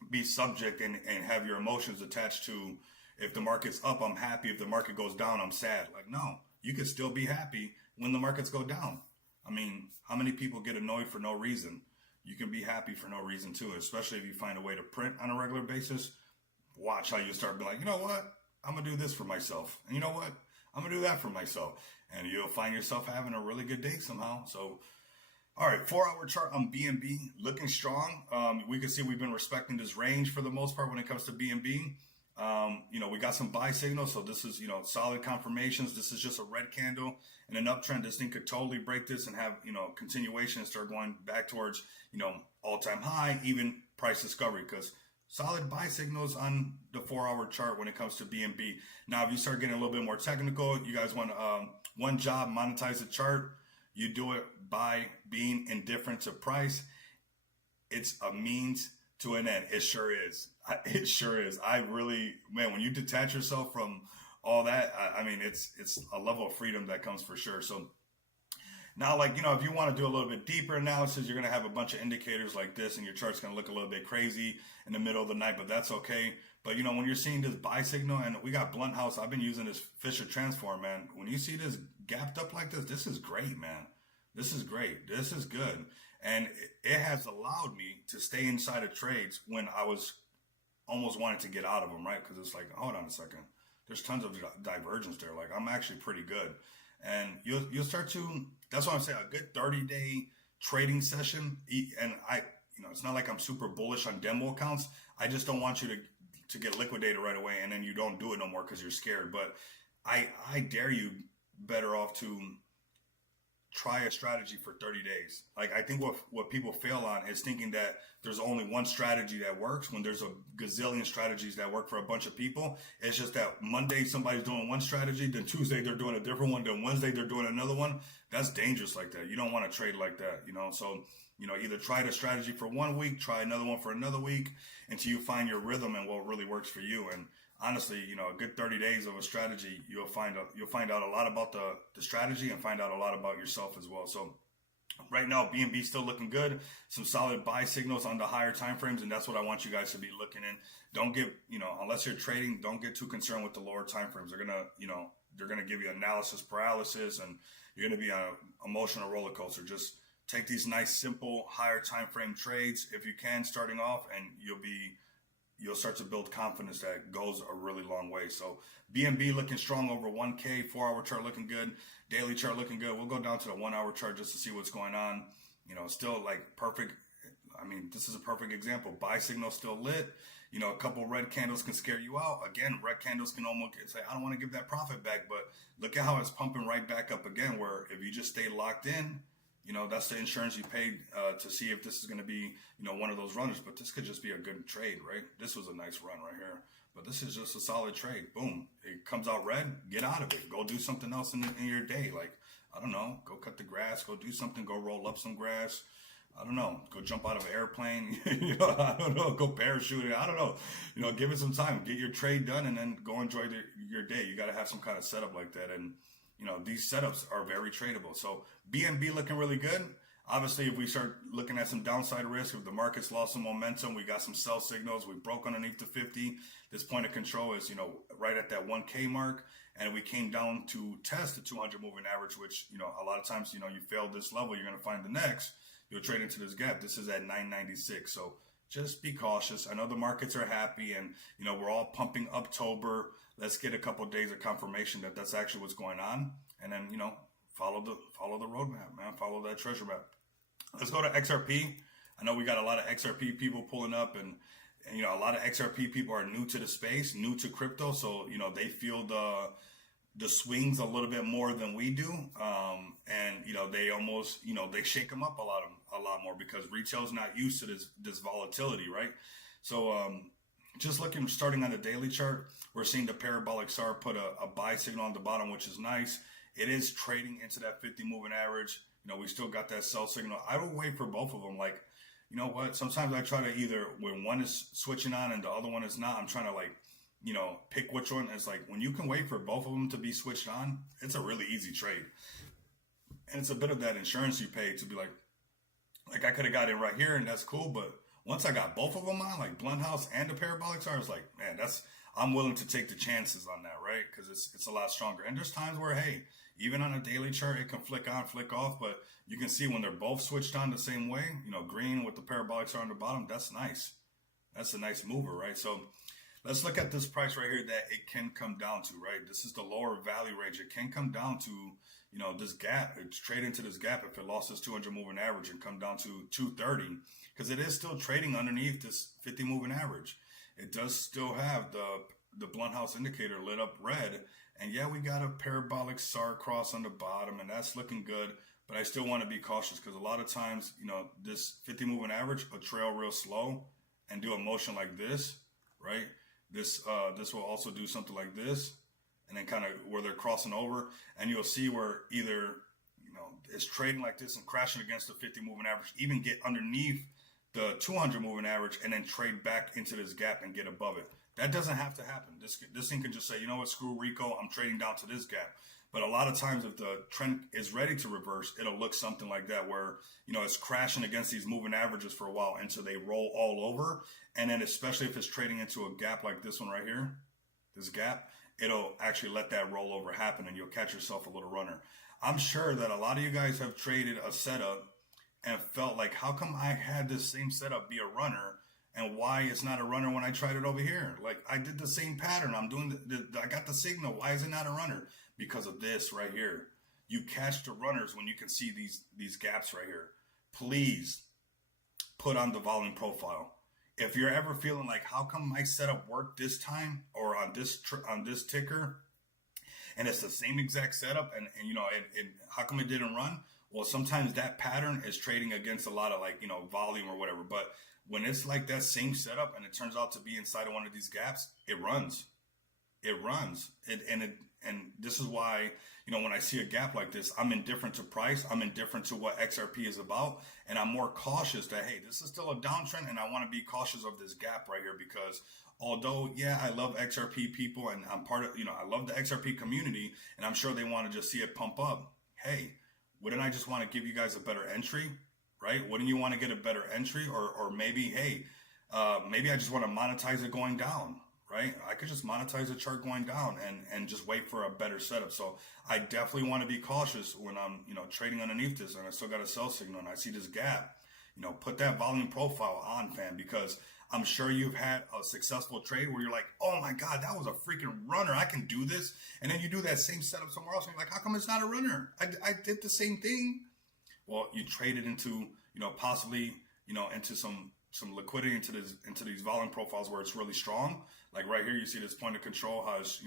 be subject and have your emotions attached to, if the market's up, I'm happy. If the market goes down, I'm sad. Like, no, you can still be happy when the markets go down. How many people get annoyed for no reason? You can be happy for no reason too, especially if you find a way to print on a regular basis. Watch how you start being like, you know what? I'm going to do this for myself. And you know what? I'm going to do that for myself. And you'll find yourself having a really good day somehow. So, all right, 4-hour chart on BNB looking strong. We can see we've been respecting this range for the most part when it comes to BNB. We got some buy signals, so this is, solid confirmations. This is just a red candle in an uptrend. This thing could totally break this and have, continuation and start going back towards, all-time high, even price discovery, because solid buy signals on the 4-hour chart when it comes to BNB. Now, if you start getting a little bit more technical, you guys want one job, monetize the chart. You do it by being indifferent to price. It's a means to an end. It sure is. It sure is. I really, man, when you detach yourself from all that, I mean, it's a level of freedom that comes for sure. So now, if you want to do a little bit deeper analysis, you're going to have a bunch of indicators like this, and your chart's going to look a little bit crazy in the middle of the night, but that's okay. But, when you're seeing this buy signal, and we got blunt house, I've been using this Fisher transform, man. When you see this gapped up like this is great, man. This is great. This is good. And it has allowed me to stay inside of trades when I was almost wanting to get out of them, right? Because it's like, hold on a second. There's tons of divergence there. Like, I'm actually pretty good. And you'll start to, that's what I'm saying, a good 30-day trading session. And it's not like I'm super bullish on demo accounts. I just don't want you to get liquidated right away and then you don't do it no more because you're scared. But I dare you better off to try a strategy for 30 days. Like, I think what people fail on is thinking that there's only one strategy that works when there's a gazillion strategies that work for a bunch of people. It's just that Monday somebody's doing one strategy, then Tuesday they're doing a different one, then Wednesday they're doing another one. That's dangerous like that. You don't want to trade like that, So, either try the strategy for 1 week, try another one for another week until you find your rhythm and what really works for you. And honestly, a good 30 days of a strategy, you'll find out a lot about the strategy and find out a lot about yourself as well. So right now, BNB still looking good. Some solid buy signals on the higher time frames, and that's what I want you guys to be looking in. Don't get, unless you're trading, don't get too concerned with the lower time frames. They're gonna give you analysis paralysis, and you're gonna be on an emotional roller coaster. Just take these nice, simple, higher time frame trades if you can, starting off, and you'll start to build confidence that goes a really long way. So BNB looking strong over 1K, 4-hour chart looking good, daily chart looking good. We'll go down to the 1-hour chart just to see what's going on. Still like perfect. I mean, this is a perfect example. Buy signal still lit. A couple red candles can scare you out. Again, red candles can almost say, I don't want to give that profit back, but look at how it's pumping right back up again, where if you just stay locked in, that's the insurance you paid to see if this is going to be, one of those runners. But this could just be a good trade, right? This was a nice run right here. But this is just a solid trade. Boom. It comes out red. Get out of it. Go do something else in your day. Like, I don't know. Go cut the grass. Go do something. Go roll up some grass. I don't know. Go jump out of an airplane. I don't know. Go parachuting. I don't know. Give it some time. Get your trade done and then go enjoy your day. You got to have some kind of setup like that. And these setups are very tradable. So BNB looking really good. Obviously, if we start looking at some downside risk, if the market's lost some momentum, we got some sell signals, we broke underneath the 50. This point of control is, right at that 1K mark. And we came down to test the 200 moving average, which, a lot of times, you fail this level, you're going to find the next. You'll trade into this gap. This is at 996. So just be cautious. I know the markets are happy and, we're all pumping October. Let's get a couple of days of confirmation that that's actually what's going on. And then, follow the roadmap, man. Follow that treasure map. Let's go to XRP. I know we got a lot of XRP people pulling up and a lot of XRP people are new to the space, new to crypto. So, they feel the swings a little bit more than we do. And, they almost, they shake them up a lot more because retail's not used to this volatility, right? So, just starting on the daily chart, we're seeing the parabolic SAR put a buy signal on the bottom, which is nice. It is trading into that 50 moving average. We still got that sell signal. I will wait for both of them. Like, you know what? Sometimes I try to either when one is switching on and the other one is not, I'm trying to pick which one. It's like when you can wait for both of them to be switched on, it's a really easy trade. And it's a bit of that insurance you pay to be like I could have got in right here and that's cool, but once I got both of them on, like Blunt House and the Parabolic SAR, it's like, man, I'm willing to take the chances on that, right? Because it's a lot stronger. And there's times where, hey, even on a daily chart, it can flick on, flick off, but you can see when they're both switched on the same way, green with the Parabolic SAR on the bottom, that's nice. That's a nice mover, right? So let's look at this price right here that it can come down to, right? This is the lower value range. It can come down to, this gap. It's trade into this gap if it lost this 200 moving average and come down to 230 because it is still trading underneath this 50 moving average. It does still have the the blunt house indicator lit up red. And yeah, we got a parabolic SAR cross on the bottom, and that's looking good. But I still want to be cautious because a lot of times, this 50 moving average will trail real slow and do a motion like this, right? This will also do something like this, and then kind of where they're crossing over, and you'll see where either it's trading like this and crashing against the 50 moving average, even get underneath the 200 moving average, and then trade back into this gap and get above it. That doesn't have to happen. This thing can just say, you know what, screw Rico, I'm trading down to this gap. But a lot of times if the trend is ready to reverse, it'll look something like that where, it's crashing against these moving averages for a while until they roll all over. And then especially if it's trading into a gap like this one right here, this gap, it'll actually let that rollover happen and you'll catch yourself a little runner. I'm sure that a lot of you guys have traded a setup and felt like, how come I had this same setup be a runner and why it's not a runner when I tried it over here? Like, I did the same pattern. I'm doing I got the signal. Why is it not a runner? Because of this right here. You catch the runners when you can see these gaps right here. Please put on the volume profile. If you're ever feeling like, how come my setup worked this time or on this ticker, and it's the same exact setup, and how come it didn't run? Well, sometimes that pattern is trading against a lot of volume or whatever. But when it's like that same setup and it turns out to be inside of one of these gaps, it runs. It runs. And this is why, when I see a gap like this, I'm indifferent to price. I'm indifferent to what XRP is about. And I'm more cautious that, hey, this is still a downtrend and I want to be cautious of this gap right here because although, yeah, I love XRP people and I'm part of, I love the XRP community and I'm sure they want to just see it pump up. Hey, wouldn't I just want to give you guys a better entry, right? Wouldn't you want to get a better entry? Or maybe, hey, maybe I just want to monetize it going down, right? I could just monetize the chart going down and just wait for a better setup. So I definitely want to be cautious when I'm, trading underneath this and I still got a sell signal and I see this gap. Put that volume profile on, fam, because I'm sure you've had a successful trade where you're like, oh my God, that was a freaking runner. I can do this. And then you do that same setup somewhere else. And you're like, how come it's not a runner? I did the same thing. Well, you traded into, possibly, into some liquidity into these volume profiles where it's really strong. Like right here, you see this point of control, how it's,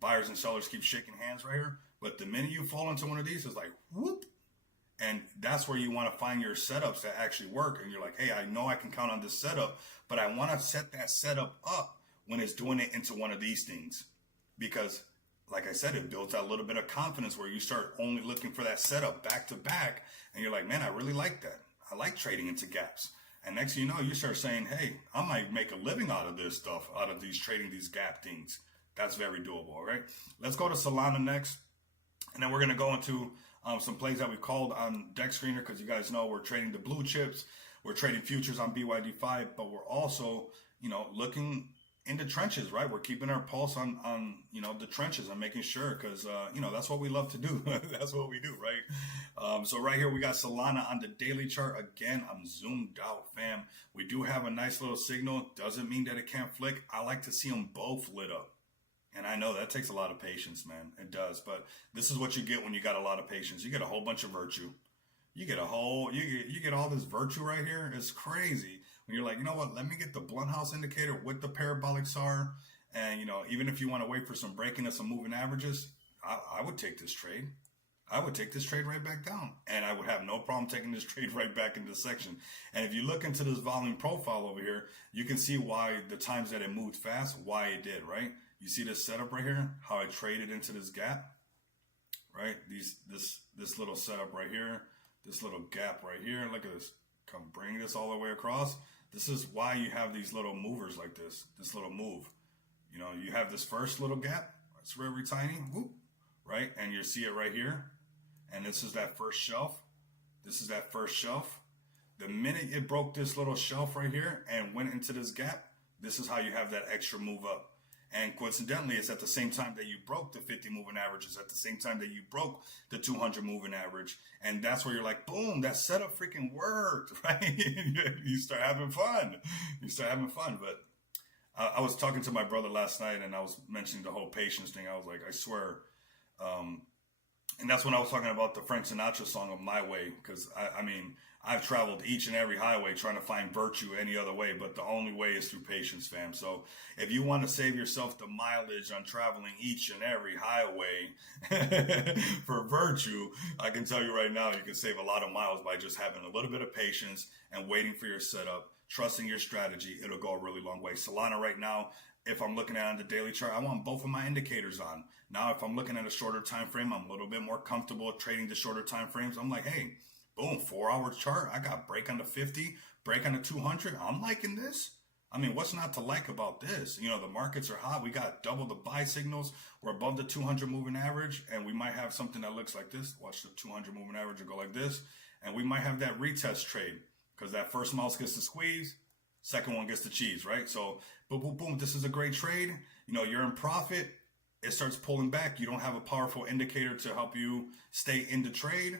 buyers and sellers keep shaking hands right here. But the minute you fall into one of these, it's like, whoop. And that's where you want to find your setups that actually work. And you're like, hey, I know I can count on this setup, but I want to set that setup up when it's doing it into one of these things. Because like I said, it builds that little bit of confidence where you start only looking for that setup back to back. And you're like, man, I really like that. I like trading into gaps. And next thing you know, you start saying, hey, I might make a living out of this stuff, out of these trading these gap things. That's very doable. All right. Let's go to Solana next. And then we're going to go into some plays that we called on Deck Screener because you guys know we're trading the blue chips. We're trading futures on BYD5, but we're also, looking in the trenches, right? We're keeping our pulse on the trenches and making sure because, that's what we love to do. That's what we do, right? So right here, we got Solana on the daily chart. Again, I'm zoomed out, fam. We do have a nice little signal. Doesn't mean that it can't flick. I like to see them both lit up. And I know that takes a lot of patience, man. It does. But this is what you get when you got a lot of patience. You get a whole bunch of virtue. You get all this virtue right here. It's crazy. When you're like, you know what? Let me get the blunt house indicator with the parabolic SAR. And, even if you want to wait for some breaking of some moving averages, I would take this trade. I would take this trade right back down. And I would have no problem taking this trade right back into this section. And if you look into this volume profile over here, you can see why the times that it moved fast, why it did, right? You see this setup right here, how I traded into this gap, right? This little setup right here, this little gap right here. Look at this. Come bring this all the way across. This is why you have these little movers like this little move. You have this first little gap. It's very tiny, whoop, right? And you see it right here. And this is that first shelf. This is that first shelf. The minute it broke this little shelf right here and went into this gap, this is how you have that extra move up. And coincidentally, it's at the same time that you broke the 50 moving averages, at the same time that you broke the 200 moving average. And that's where you're like, boom, that setup freaking worked, right? You start having fun. But I was talking to my brother last night and I was mentioning the whole patience thing. I was like, I swear. And And that's when I was talking about the Frank Sinatra song of My Way, because I mean, I've traveled each and every highway trying to find virtue any other way, but the only way is through patience, fam. So if you want to save yourself the mileage on traveling each and every highway for virtue, I can tell you right now, you can save a lot of miles by just having a little bit of patience and waiting for your setup, trusting your strategy. It'll go a really long way. Solana right now, if I'm looking at it on the daily chart, I want both of my indicators on. Now, if I'm looking at a shorter time frame, I'm a little bit more comfortable trading the shorter time frames. I'm like, hey, boom, 4 hour chart. I got break on the 50, break on the 200. I'm liking this. I mean, what's not to like about this? You know, the markets are hot. We got double the buy signals. We're above the 200 moving average, and we might have something that looks like this. Watch the 200 moving average go like this, and we might have that retest trade because that first mouse gets the squeeze, second one gets the cheese, right? So, boom, boom, boom. This is a great trade. You know, you're in profit. It starts pulling back. You don't have a powerful indicator to help you stay in the trade.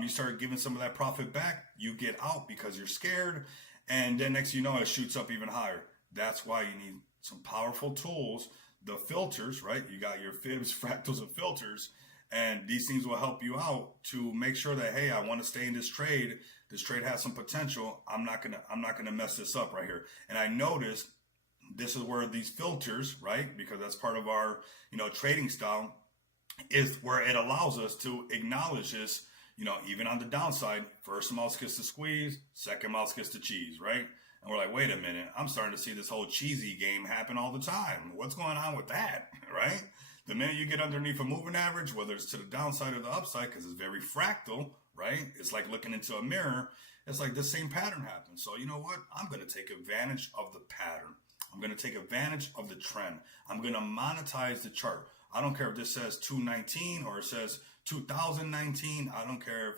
You start giving some of that profit back. You get out because you're scared. And then next you know, it shoots up even higher. That's why you need some powerful tools. The filters, right? You got your fibs, fractals, and filters. And these things will help you out to make sure that, hey, I want to stay in this trade. This trade has some potential. I'm not gonna mess this up right here. And I noticed this is where these filters, right? Because that's part of our, trading style, is where it allows us to acknowledge this. Even on the downside, first mouse gets the squeeze, second mouse gets the cheese, right? And we're like, wait a minute, I'm starting to see this whole cheesy game happen all the time. What's going on with that, right? The minute you get underneath a moving average, whether it's to the downside or the upside, because it's very fractal, right? It's like looking into a mirror. It's like the same pattern happens. So you know what? I'm going to take advantage of the pattern. I'm going to take advantage of the trend. I'm going to monetize the chart. I don't care if this says 219 or it says 2019. I don't care if,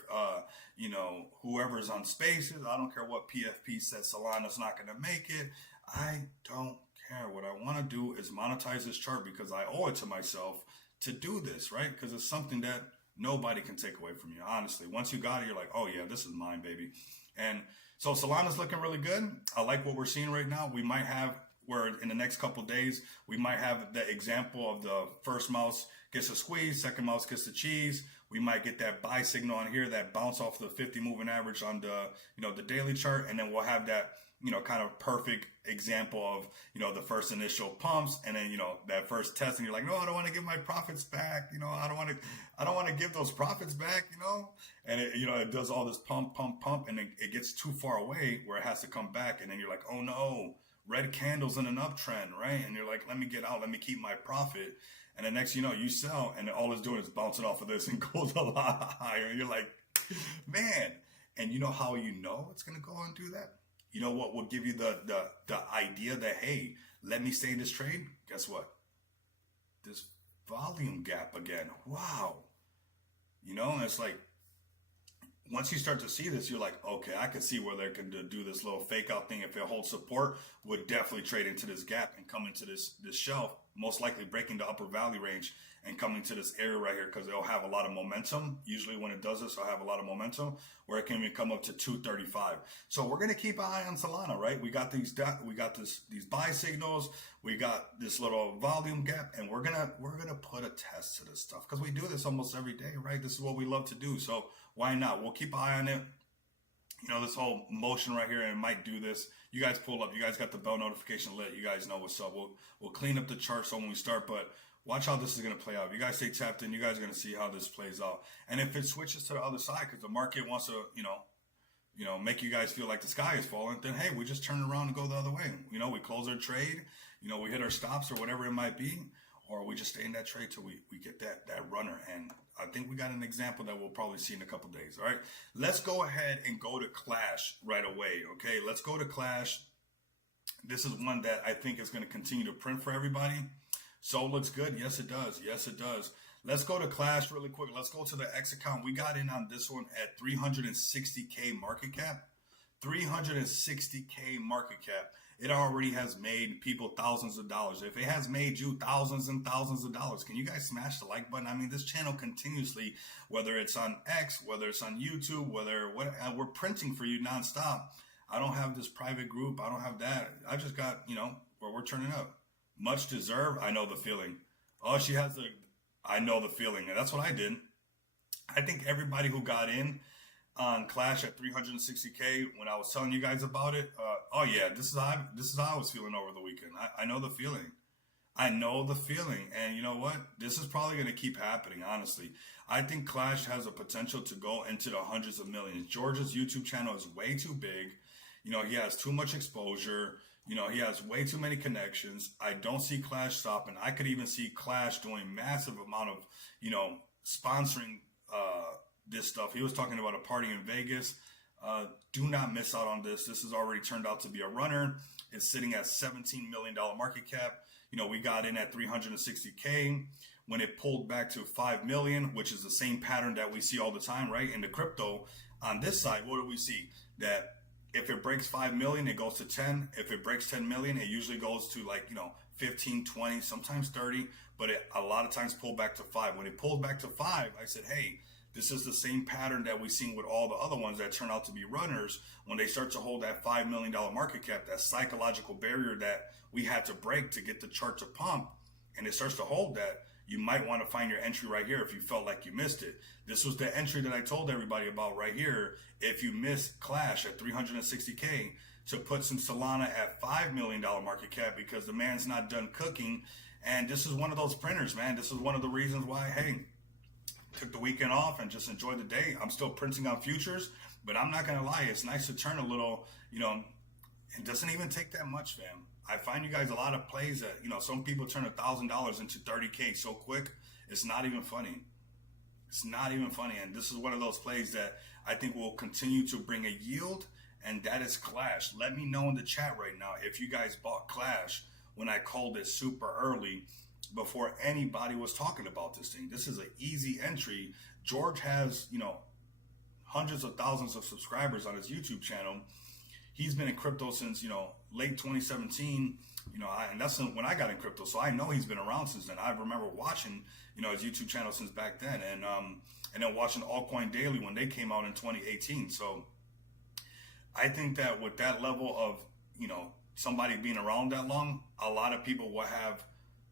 whoever's on spaces. I don't care what PFP says Solana's not going to make it. I don't care. What I want to do is monetize this chart because I owe it to myself to do this, right? Because it's something that nobody can take away from you. Honestly, once you got it, you're like, oh yeah, this is mine, baby. And so Solana's looking really good. I like what we're seeing right now. We might have, where in the next couple of days, we might have the example of the first mouse gets a squeeze, second mouse gets the cheese. We might get that buy signal on here, that bounce off the 50 moving average on the, the daily chart. And then we'll have that, kind of perfect example of, the first initial pumps. And then, that first test and you're like, no, I don't want to give my profits back. I don't want to give those profits back, and it, it does all this pump, pump, pump. And then it gets too far away where it has to come back. And then you're like, oh no, red candles in an uptrend, right? And you're like, let me get out, let me keep my profit. And the next, you sell, and all it's doing is bouncing off of this and goes a lot higher. And you're like, man. And you know how you know it's going to go and do that? You know what will give you the idea that, hey, let me stay in this trade? Guess what? This volume gap again. Wow. And it's like, once you start to see this, you're like, okay, I can see where they can do this little fake out thing. If it holds support, would definitely trade into this gap and come into this shelf, most likely breaking the upper value range and coming to this area right here because it'll have a lot of momentum. Usually when it does this, it'll have a lot of momentum where it can even come up to 235. So we're going to keep an eye on Solana, right? We got these buy signals. We got this little volume gap, and we're going to put a test to this stuff because we do this almost every day, right? This is what we love to do. So why not? We'll keep an eye on it. This whole motion right here, and it might do this. You guys pull up. You guys got the bell notification lit. You guys know what's up. We'll clean up the chart so when we start, but watch how this is going to play out. If you guys stay tapped in, you guys are going to see how this plays out. And if it switches to the other side, because the market wants to, make you guys feel like the sky is falling, then hey, we just turn around and go the other way. We close our trade. We hit our stops or whatever it might be, or we just stay in that trade till we get that runner. And I think we got an example that we'll probably see in a couple days. All right, let's go ahead and go to Clash right away. Okay, let's go to Clash. This is one that I think is going to continue to print for everybody. So looks good. Yes, it does. Yes, it does. Let's go to Clash really quick. Let's go to the X account. We got in on this one at 360K market cap. 360K market cap. It already has made people thousands of dollars. If it has made you thousands and thousands of dollars, can you guys smash the like button? I mean, this channel continuously, whether it's on X, whether it's on YouTube, we're printing for you nonstop. I don't have this private group. I don't have that. I just got, where we're turning up. Much deserved. I know the feeling. Oh, I know the feeling. And that's what I did. I think everybody who got in on Clash at 360K when I was telling you guys about it, oh yeah, this is how I was feeling over the weekend. I know the feeling. I know the feeling. And you know what? This is probably going to keep happening, honestly. I think Clash has a potential to go into the hundreds of millions. George's YouTube channel is way too big. You know, he has too much exposure. You know, he has way too many connections. I don't see Clash stopping. I could even see Clash doing massive amount of, you know, sponsoring this stuff. He was talking about a party in Vegas. Do not miss out on this. This has already turned out to be a runner. It's sitting at $17 million market cap. You know, we got in at 360K when it pulled back to 5 million, which is the same pattern that we see all the time, right? In the crypto on this side, what do we see? That if it breaks 5 million, it goes to 10. If it breaks 10 million, it usually goes to like, you know, 15, 20, sometimes 30, but it a lot of times pull back to 5. When it pulled back to 5, I said, hey, this is the same pattern that we've seen with all the other ones that turn out to be runners. When they start to hold that $5 million market cap, that psychological barrier that we had to break to get the chart to pump, and it starts to hold that, you might want to find your entry right here if you felt like you missed it. This was the entry that I told everybody about right here. If you missed Clash at 360K, to put some Solana at $5 million market cap because the man's not done cooking. And this is one of those printers, man. This is one of the reasons why, hey, took the weekend off and just enjoyed the day. I'm still printing on futures, but I'm not going to lie. It's nice to turn a little, you know, it doesn't even take that much, fam. I find you guys a lot of plays that, you know, some people turn $1,000 into 30K so quick. It's not even funny. It's not even funny. And this is one of those plays that I think will continue to bring a yield, and that is Clash. Let me know in the chat right now if you guys bought Clash when I called it super early before anybody was talking about this thing. This is an easy entry. George has, you know, hundreds of thousands of subscribers on his YouTube channel. He's been in crypto since, you know, late 2017, you know, and that's when I got in crypto. So I know he's been around since then. I remember watching, you know, his YouTube channel since back then, and then watching Altcoin Daily when they came out in 2018. So I think that with that level of, you know, somebody being around that long, a lot of people will have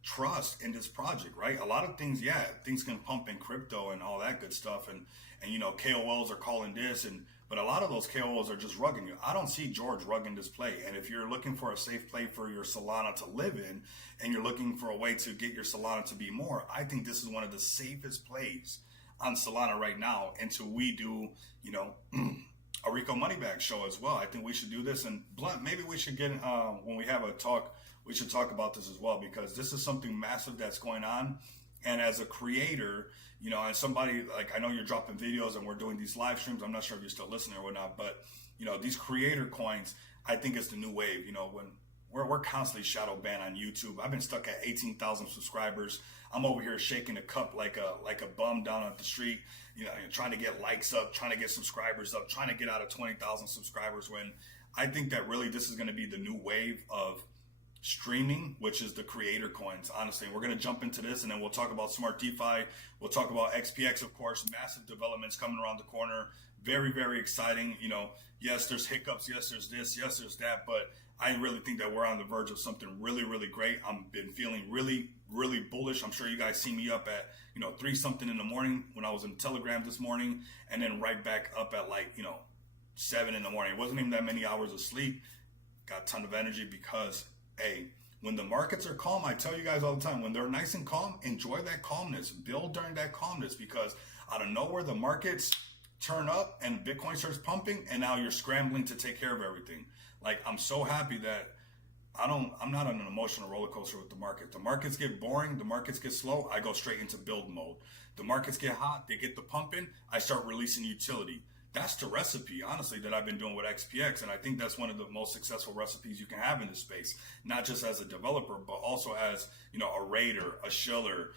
trust in this project, right? A lot of things, yeah, things can pump in crypto and all that good stuff, and you know, KOLs are calling this, but a lot of those KOLs are just rugging you. I don't see George rugging this play. And if you're looking for a safe play for your Solana to live in, and you're looking for a way to get your Solana to be more, I think this is one of the safest plays on Solana right now until we do, you know, a Rico Moneybag show as well. I think we should do this, and Blunt, maybe we should get when we have a talk, we should talk about this as well, because this is something massive that's going on. And as a creator, you know, and somebody like, I know you're dropping videos and we're doing these live streams. I'm not sure if you're still listening or whatnot, but you know, these creator coins, I think it's the new wave. You know, when we're constantly shadow banned on YouTube. I've been stuck at 18,000 subscribers. I'm over here shaking a cup like a bum down at the street, you know, trying to get likes up, trying to get subscribers up, trying to get out of 20,000 subscribers, when I think that really this is going to be the new wave of streaming, which is the creator coins. Honestly, we're going to jump into this, and then we'll talk about smart DeFi. We'll talk about XPX, of course, massive developments coming around the corner. Very, very exciting. You know, yes, there's hiccups. Yes, there's this. Yes, there's that. But I really think that we're on the verge of something really, really great. I've been feeling really, really bullish. I'm sure you guys see me up at, you know, 3 something in the morning when I was in Telegram this morning, and then right back up at like, you know, 7 in the morning. It wasn't even that many hours of sleep. Got a ton of energy because, hey, when the markets are calm, I tell you guys all the time, when they're nice and calm, enjoy that calmness. Build during that calmness, because out of nowhere, the markets turn up and Bitcoin starts pumping, and now you're scrambling to take care of everything. Like, I'm so happy that I'm not on an emotional roller coaster with the market. The markets get boring, the markets get slow, I go straight into build mode. The markets get hot, they get the pumping, I start releasing utility. That's the recipe, honestly, that I've been doing with XPX. And I think that's one of the most successful recipes you can have in this space, not just as a developer, but also as, you know, a raider, a shiller,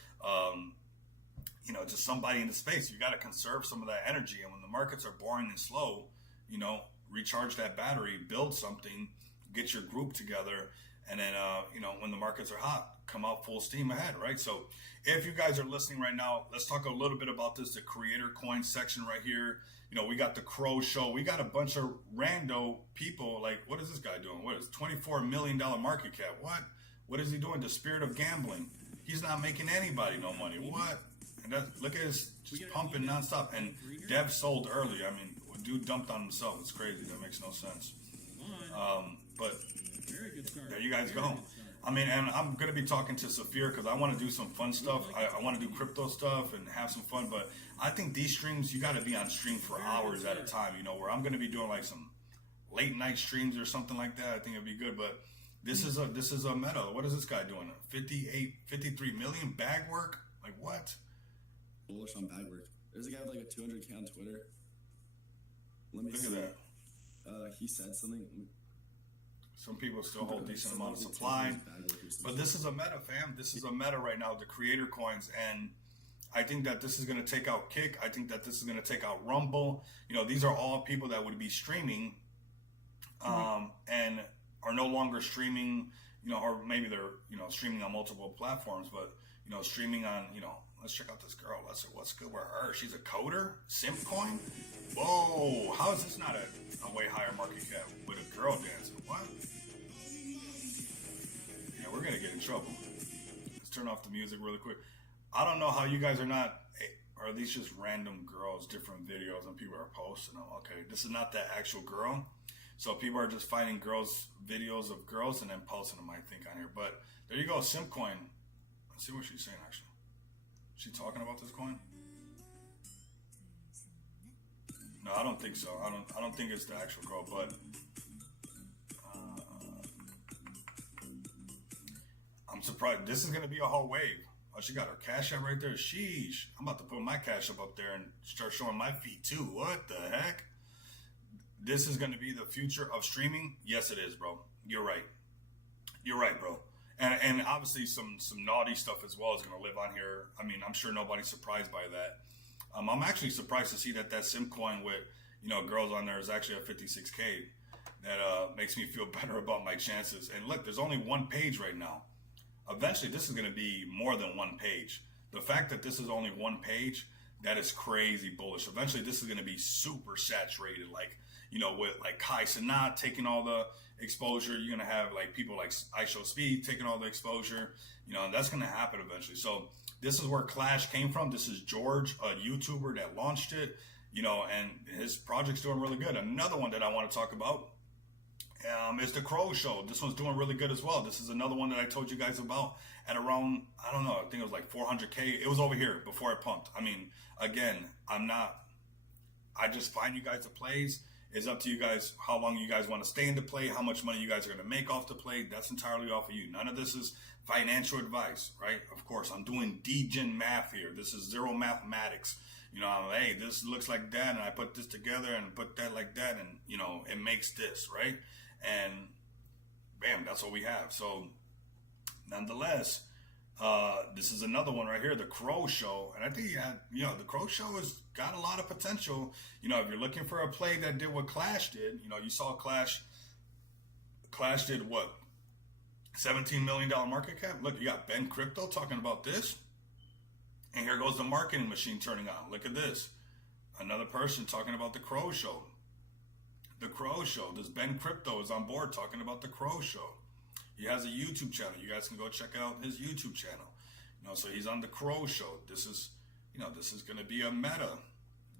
you know, just somebody in the space. You got to conserve some of that energy. And when the markets are boring and slow, you know, recharge that battery, build something, get your group together. And then, you know, when the markets are hot, come out full steam ahead, right? So if you guys are listening right now, let's talk a little bit about this, the creator coin section right here. You know, we got the Crow Show. We got a bunch of rando people. Like, what is this guy doing? What is $24 million market cap? What is he doing? The spirit of gambling. He's not making anybody no money. What? And look at his just pumping nonstop. And Dev sold early. I mean, dude dumped on himself. It's crazy. That makes no sense. But there you guys go. I mean, and I'm going to be talking to Saphir because I want to do some fun stuff. I want to do crypto stuff and have some fun. But I think these streams, you got to be on stream for hours at a time, you know, where I'm going to be doing like some late night streams or something like that. I think it'd be good. But this is a meta. What is this guy doing? 53 million bag work? Like what? Bullish on bag work. There's a guy with like a 200K on Twitter. Let me Look see. at that. He said something. Some people still hold decent amount of supply. But this is a meta, fam. This is a meta right now, the creator coins. And I think that this is going to take out Kick. I think that this is going to take out Rumble. You know, these are all people that would be streaming and are no longer streaming, you know, or maybe they're, you know, streaming on multiple platforms, but, you know, streaming on, you know, let's check out this girl. Let's see what's good with her. She's a coder? Simp coin? Whoa, how is this not a way higher market cap with a girl dancing? What? Yeah, we're going to get in trouble. Let's turn off the music really quick. I don't know how you guys are not, are these just random girls, different videos, and people are posting them? Okay, this is not that actual girl. So people are just finding girls, videos of girls, and then posting them, I think, on here. But there you go, Simp coin. Let's see what she's saying, actually. Is she talking about this coin? No, I don't think so. I don't think it's the actual girl, but I'm surprised. This is gonna be a whole wave. Oh, she got her Cash App right there. Sheesh. I'm about to put my Cash App up there and start showing my feet too. What the heck? This is gonna be the future of streaming. Yes, it is, bro. You're right. You're right, bro. And obviously some naughty stuff as well is going to live on here. I mean, I'm sure nobody's surprised by that. I'm actually surprised to see that Sim coin with, you know, girls on there is actually at 56K. That makes me feel better about my chances. And look, there's only one page right now. Eventually, this is going to be more than one page. The fact that this is only one page, that is crazy bullish. Eventually, this is going to be super saturated, like, you know, with like Kai Cenat taking all the exposure. You're going to have like people like iShowSpeed taking all the exposure, you know, and that's going to happen eventually. So this is where Clash came from. This is George, a YouTuber that launched it, you know, and his project's doing really good. Another one that I want to talk about is the Crow Show. This one's doing really good as well. This is another one that I told you guys about at around, I don't know, I think it was like 400K. It was over here before I pumped. I mean, again, I just find you guys the plays. It's up to you guys how long you guys want to stay in the play, how much money you guys are going to make off the play. That's entirely off of you. None of this is financial advice, right? Of course, I'm doing degen math here. This is zero mathematics. You know, I'm like, hey, this looks like that, and I put this together and put that like that, and, you know, it makes this, right? And bam, that's what we have. So nonetheless, this is another one right here, the Crow Show. And I think, you know, the Crow Show has got a lot of potential. You know, if you're looking for a play that did what Clash did, you know, you saw Clash did what? $17 million market cap. Look, you got Ben Crypto talking about this. And here goes the marketing machine turning on. Look at this. Another person talking about the Crow Show. The Crow Show. This Ben Crypto is on board talking about the Crow Show. He has a YouTube channel. You guys can go check out his YouTube channel. You know, so he's on the Crow Show. This is, you know, this is going to be a meta.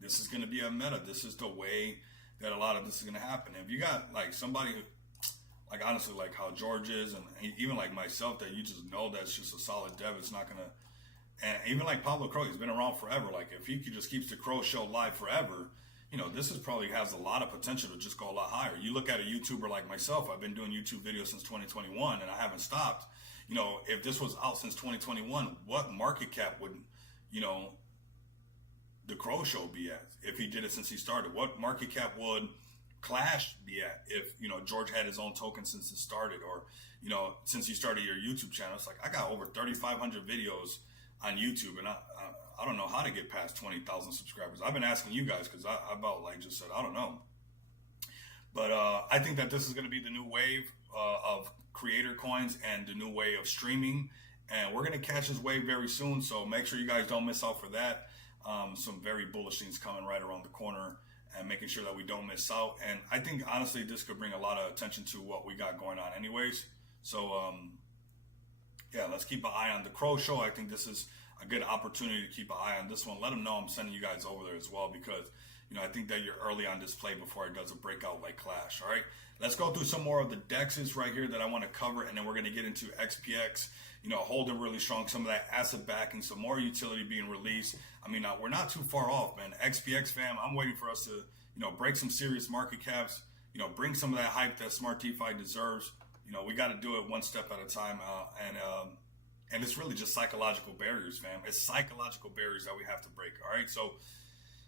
This is going to be a meta. This is the way that a lot of this is going to happen. If you got like somebody who, like honestly, like how George is, and even like myself, that you just know that's just a solid dev, it's not going to, and even like Pablo Crow, he's been around forever. Like if he just keeps the Crow Show live forever, you know, this is probably has a lot of potential to just go a lot higher. You look at a YouTuber like myself, I've been doing YouTube videos since 2021 and I haven't stopped. You know, if this was out since 2021, what market cap would, you know, the Crow Show be at if he did it since he started? What market cap would Clash be at if, you know, George had his own token since it started, or, you know, since you started your YouTube channel? It's like, I got over 3,500 videos on YouTube, and I don't know how to get past 20,000 subscribers. I've been asking you guys because I about like just said, I don't know. But I think that this is going to be the new wave of creator coins and the new way of streaming. And we're going to catch this wave very soon. So make sure you guys don't miss out for that. Some very bullish things coming right around the corner, and making sure that we don't miss out. And I think, honestly, this could bring a lot of attention to what we got going on anyways. So, yeah, let's keep an eye on the Crow Show. I think this is a good opportunity to keep an eye on this one. Let them know I'm sending you guys over there as well, because I think that you're early on this play before it does a breakout like Clash. All right, let's go through some more of the DEXs right here that I want to cover, and then we're going to get into XPX, holding really strong, some of that asset backing, some more utility being released. I mean, we're not too far off, man. XPX fam, I'm waiting for us to, break some serious market caps, bring some of that hype that Smart DeFi deserves. We got to do it one step at a time, and it's really just psychological barriers, fam. It's psychological barriers that we have to break. All right, so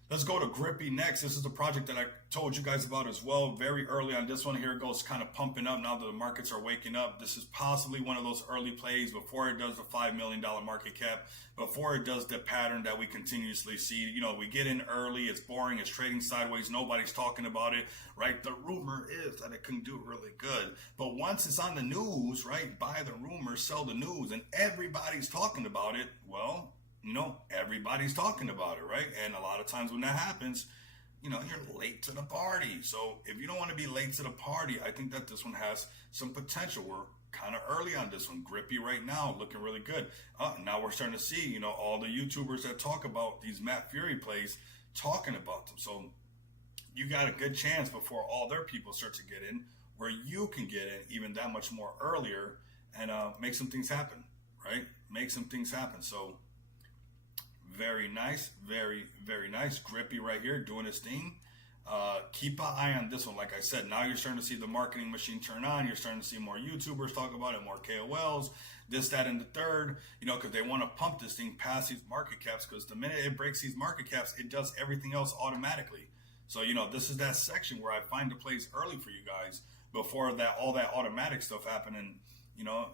let's go to Grippy next. This is the project that I told you guys about as well. Very early on this one. Here it goes, kind of pumping up now that the markets are waking up. This is possibly one of those early plays before it does the $5 million market cap, before it does the pattern that we continuously see. We get in early. It's boring. It's trading sideways. Nobody's talking about it, right? The rumor is that it can do really good. But once it's on the news, right, buy the rumor, sell the news, and everybody's talking about it, well, everybody's talking about it, right? And a lot of times when that happens, you're late to the party. So if you don't want to be late to the party, I think that this one has some potential. We're kind of early on this one. Grippy right now, looking really good. Now we're starting to see, all the YouTubers that talk about these Matt Fury plays, talking about them. So you got a good chance before all their people start to get in, where you can get in even that much more earlier and make some things happen, right? Make some things happen. So very nice, very, very nice. Grippy right here doing his thing. Keep an eye on this one. Like I said, now you're starting to see the marketing machine turn on. You're starting to see more YouTubers talk about it, more KOLs, this, that, and the third, because they want to pump this thing past these market caps, because the minute it breaks these market caps, it does everything else automatically. So, this is that section where I find the plays early for you guys before that all that automatic stuff happen. And,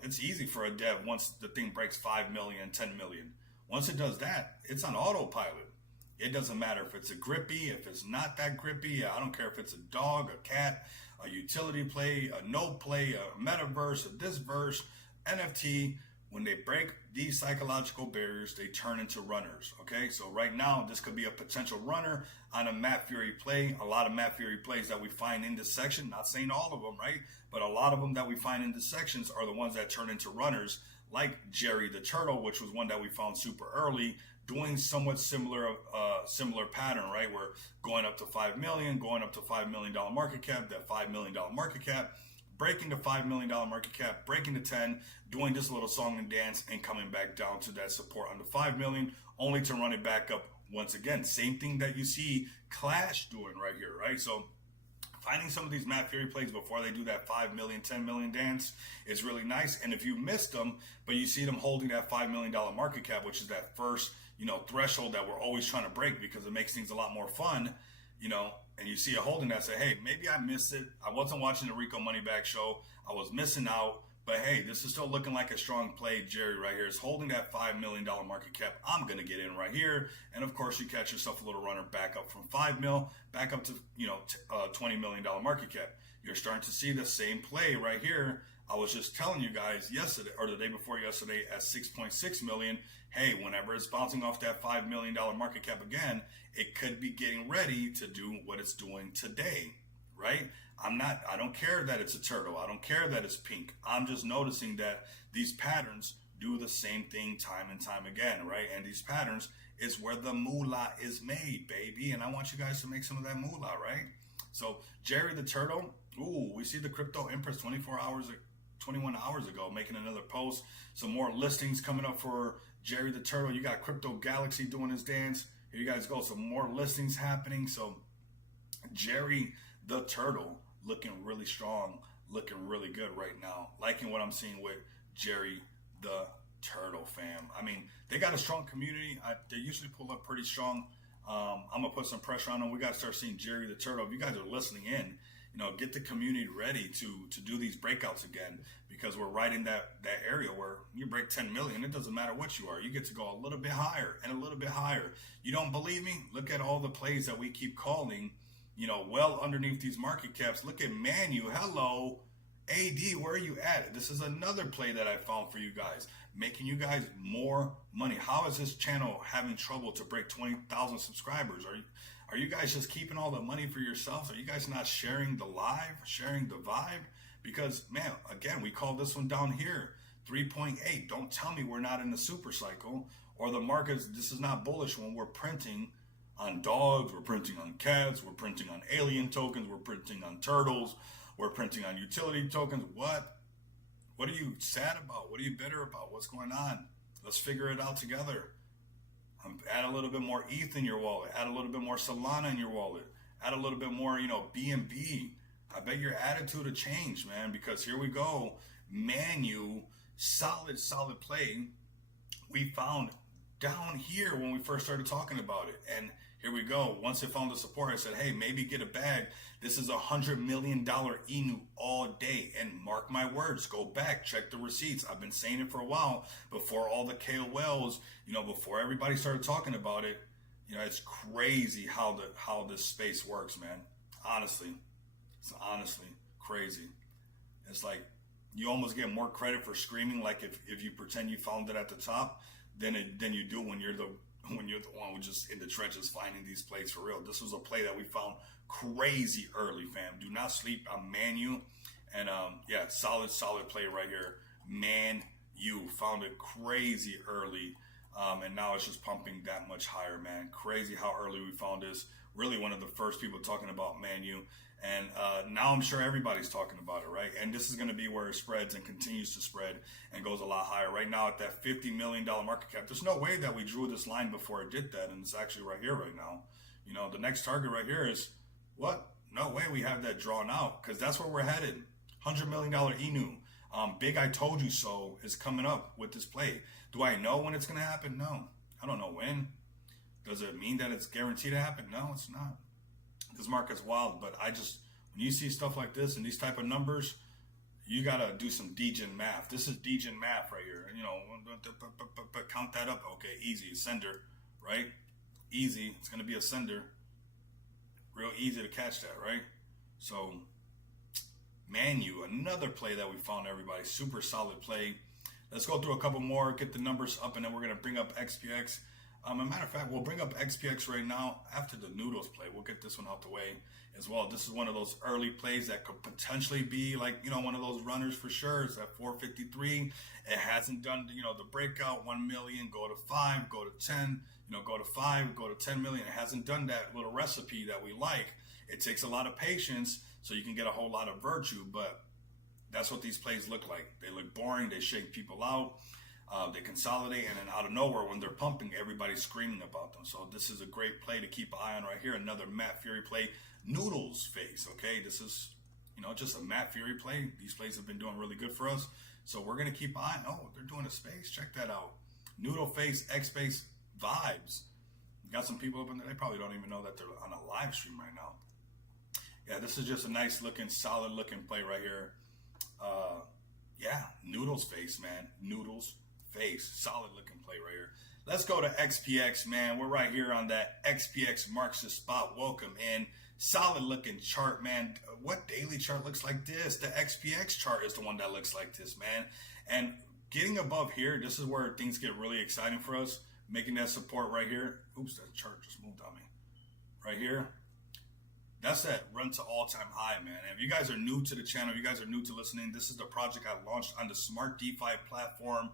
it's easy for a dev once the thing breaks 5 million, 10 million. Once it does that, it's on autopilot. It doesn't matter if it's a Grippy, if it's not that Grippy. I don't care if it's a dog, a cat, a utility play, a node play, a metaverse, a this verse, NFT. When they break these psychological barriers, they turn into runners. Okay, so right now, this could be a potential runner on a Matt Fury play. A lot of Matt Fury plays that we find in this section, not saying all of them, right? But a lot of them that we find in the sections are the ones that turn into runners, like Jerry the Turtle, which was one that we found super early, doing somewhat similar pattern, right? We're going up to 5 million, going up to $5 million market cap, that $5 million market cap, breaking the $5 million market cap, breaking the 10, doing this little song and dance, and coming back down to that support on the 5 million, only to run it back up once again. Same thing that you see Clash doing right here, right? So finding some of these Matt Fury plays before they do that 5 million, 10 million dance is really nice. And if you missed them, but you see them holding that $5 million market cap, which is that first, threshold that we're always trying to break because it makes things a lot more fun, and you see it holding that, say, hey, maybe I missed it. I wasn't watching the Rico Moneyback show. I was missing out. But hey, this is still looking like a strong play. Jerry right here is holding that $5 million market cap. I'm going to get in right here. And of course, you catch yourself a little runner back up from 5 mil, back up to, $20 million market cap. You're starting to see the same play right here. I was just telling you guys yesterday, or the day before yesterday, at 6.6 million. Hey, whenever it's bouncing off that $5 million market cap again, it could be getting ready to do what it's doing today, right? I don't care that it's a turtle. I don't care that it's pink. I'm just noticing that these patterns do the same thing time and time again, right? And these patterns is where the moolah is made, baby. And I want you guys to make some of that moolah, right? So Jerry the Turtle, ooh, we see the Crypto Empress 21 hours ago making another post. Some more listings coming up for Jerry the Turtle. You got Crypto Galaxy doing his dance. Here you guys go. Some more listings happening. So Jerry the Turtle looking really strong, looking really good right now. Liking what I'm seeing with Jerry the Turtle, fam. I mean, they got a strong community. They usually pull up pretty strong. I'm going to put some pressure on them. We got to start seeing Jerry the Turtle. If you guys are listening in, get the community ready to do these breakouts again, because we're right in that area where you break 10 million. It doesn't matter what you are. You get to go a little bit higher and a little bit higher. You don't believe me? Look at all the plays that we keep calling, well underneath these market caps. Look at Manu. Hello. AD, where are you at? This is another play that I found for you guys, making you guys more money. How is this channel having trouble to break 20,000 subscribers? Are you guys just keeping all the money for yourselves? Are you guys not sharing the live, sharing the vibe? Because, man, again, we call this one down here 3.8. Don't tell me we're not in the super cycle, or the markets, this is not bullish when we're printing on dogs, we're printing on cats, we're printing on alien tokens, we're printing on turtles, we're printing on utility tokens. What are you sad about? What are you bitter about? What's going on? Let's figure it out together. Add a little bit more ETH in your wallet. Add a little bit more Solana in your wallet. Add a little bit more, BNB. I bet your attitude will change, man, because here we go. Manu, solid play. We found down here when we first started talking about it. And here we go. Once it found the support, I said, hey, maybe get a bag. This is $100 million Inu all day. And mark my words, go back, check the receipts. I've been saying it for a while before all the KOLs, before everybody started talking about it. It's crazy how this space works, man. Honestly, it's honestly crazy. It's like you almost get more credit for screaming, like if you pretend you found it at the top, than you do when you're the one who's just in the trenches finding these plays for real. This was a play that we found crazy early, fam. Do not sleep on Manu. And solid play right here. Manu found it crazy early. And now it's just pumping that much higher, man. Crazy how early we found this. Really one of the first people talking about Manu. And now I'm sure everybody's talking about it, right? And this is going to be where it spreads and continues to spread and goes a lot higher. Right now at that $50 million market cap, there's no way that we drew this line before it did that. And it's actually right here right now. The next target right here is what? No way we have that drawn out, because that's where we're headed. $100 million Inu. Big I told you so is coming up with this play. Do I know when it's going to happen? No. I don't know when. Does it mean that it's guaranteed to happen? No, it's not. This market's wild, but when you see stuff like this and these type of numbers, you got to do some degen math. This is degen math right here. Count that up. Okay, easy. Sender, right? Easy. It's going to be a sender. Real easy to catch that, right? So, Manu, another play that we found, everybody. Super solid play. Let's go through a couple more, get the numbers up, and then we're going to bring up XPX. As a matter of fact, we'll bring up XPX right now after the Noodles play. We'll get this one out the way as well. This is one of those early plays that could potentially be one of those runners for sure. It's at 453. It hasn't done, the breakout, 1 million, go to 5, go to 10, go to 5, go to 10 million. It hasn't done that little recipe that we like. It takes a lot of patience so you can get a whole lot of virtue, but that's what these plays look like. They look boring. They shake people out. They consolidate, and then out of nowhere, when they're pumping, everybody's screaming about them. So this is a great play to keep an eye on right here. Another Matt Fury play. Noodles face, okay? This is, just a Matt Fury play. These plays have been doing really good for us. So we're going to keep an eye. Oh, they're doing a space. Check that out. Noodle face, X space vibes. Got some people up in there. They probably don't even know that they're on a live stream right now. Yeah, this is just a nice looking, solid looking play right here. Noodles face, man. Noodles face. Solid looking play right here. Let's go to XPX, man. We're right here on that XPX marks the spot. Welcome in. Solid looking chart, man. What daily chart looks like this? The XPX chart is the one that looks like this, man. And getting above here, this is where things get really exciting for us. Making that support right here. Oops, that chart just moved on me. Right here. That's that run to all-time high, man. And if you guys are new to the channel, you guys are new to listening, this is the project I launched on the Smart DeFi platform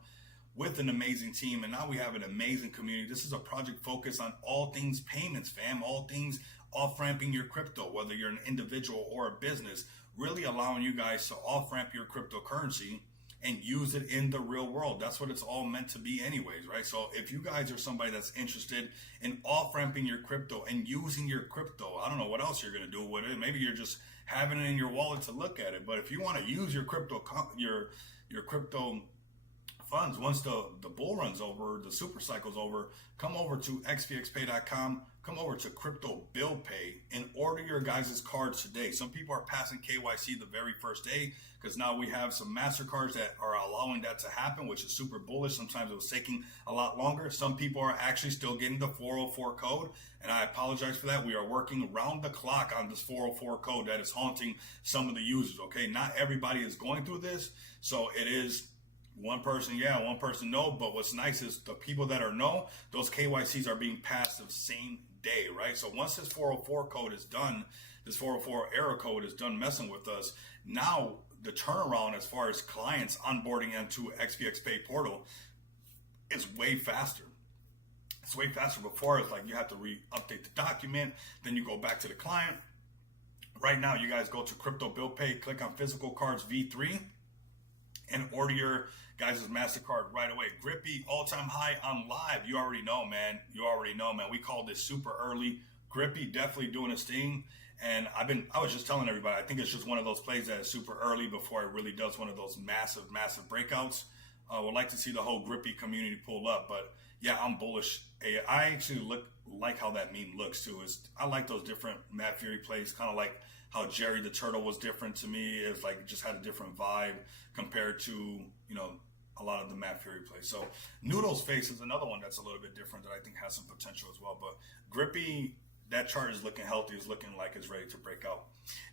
with an amazing team. And now we have an amazing community. This is a project focused on all things payments, fam. All things off-ramping your crypto, whether you're an individual or a business, really allowing you guys to off-ramp your cryptocurrency and use it in the real world. That's what it's all meant to be anyways, right? So if you guys are somebody that's interested in off-ramping your crypto and using your crypto, I don't know what else you're going to do with it. Maybe you're just having it in your wallet to look at it. But if you want to use your crypto, your crypto funds, once the bull runs over, the super cycle's over, come over to xpxpay.com, come over to Crypto Bill Pay and order your guys' cards today. Some people are passing KYC the very first day because now we have some MasterCards that are allowing that to happen, which is super bullish. Sometimes it was taking a lot longer. Some people are actually still getting the 404 code, and I apologize for that. We are working round the clock on this 404 code that is haunting some of the users, okay? Not everybody is going through this, so it is one person, yeah, one person, no. But what's nice is the people that are no, those KYCs are being passed the same day, right? So once this 404 code is done, this 404 error code is done messing with us, now the turnaround as far as clients onboarding into XPX Pay portal is way faster. It's way faster. Before, it's like you have to update the document, then you go back to the client. Right now, you guys go to Crypto Bill Pay, click on Physical Cards V3, and order your guys' MasterCard right away. Grippy, all-time high on live. You already know, man. We called this super early. Grippy definitely doing his thing. And I was just telling everybody, I think it's just one of those plays that is super early before it really does one of those massive breakouts. Would like to see the whole Grippy community pull up, but yeah, I'm bullish. I actually like how that meme looks too. I like those different Matt Fury plays, kind of like how Jerry the Turtle was different to me. It's like it just had a different vibe compared to, a lot of the Matt Fury plays. So Noodle's face is another one that's a little bit different that I think has some potential as well. But Grippy, that chart is looking healthy, is looking like it's ready to break out.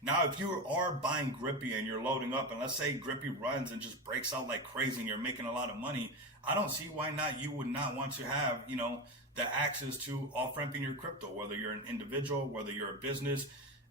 Now, if you are buying Grippy and you're loading up, and let's say Grippy runs and just breaks out like crazy and you're making a lot of money, I don't see why not you would not want to have, the access to off-ramping your crypto, whether you're an individual, whether you're a business.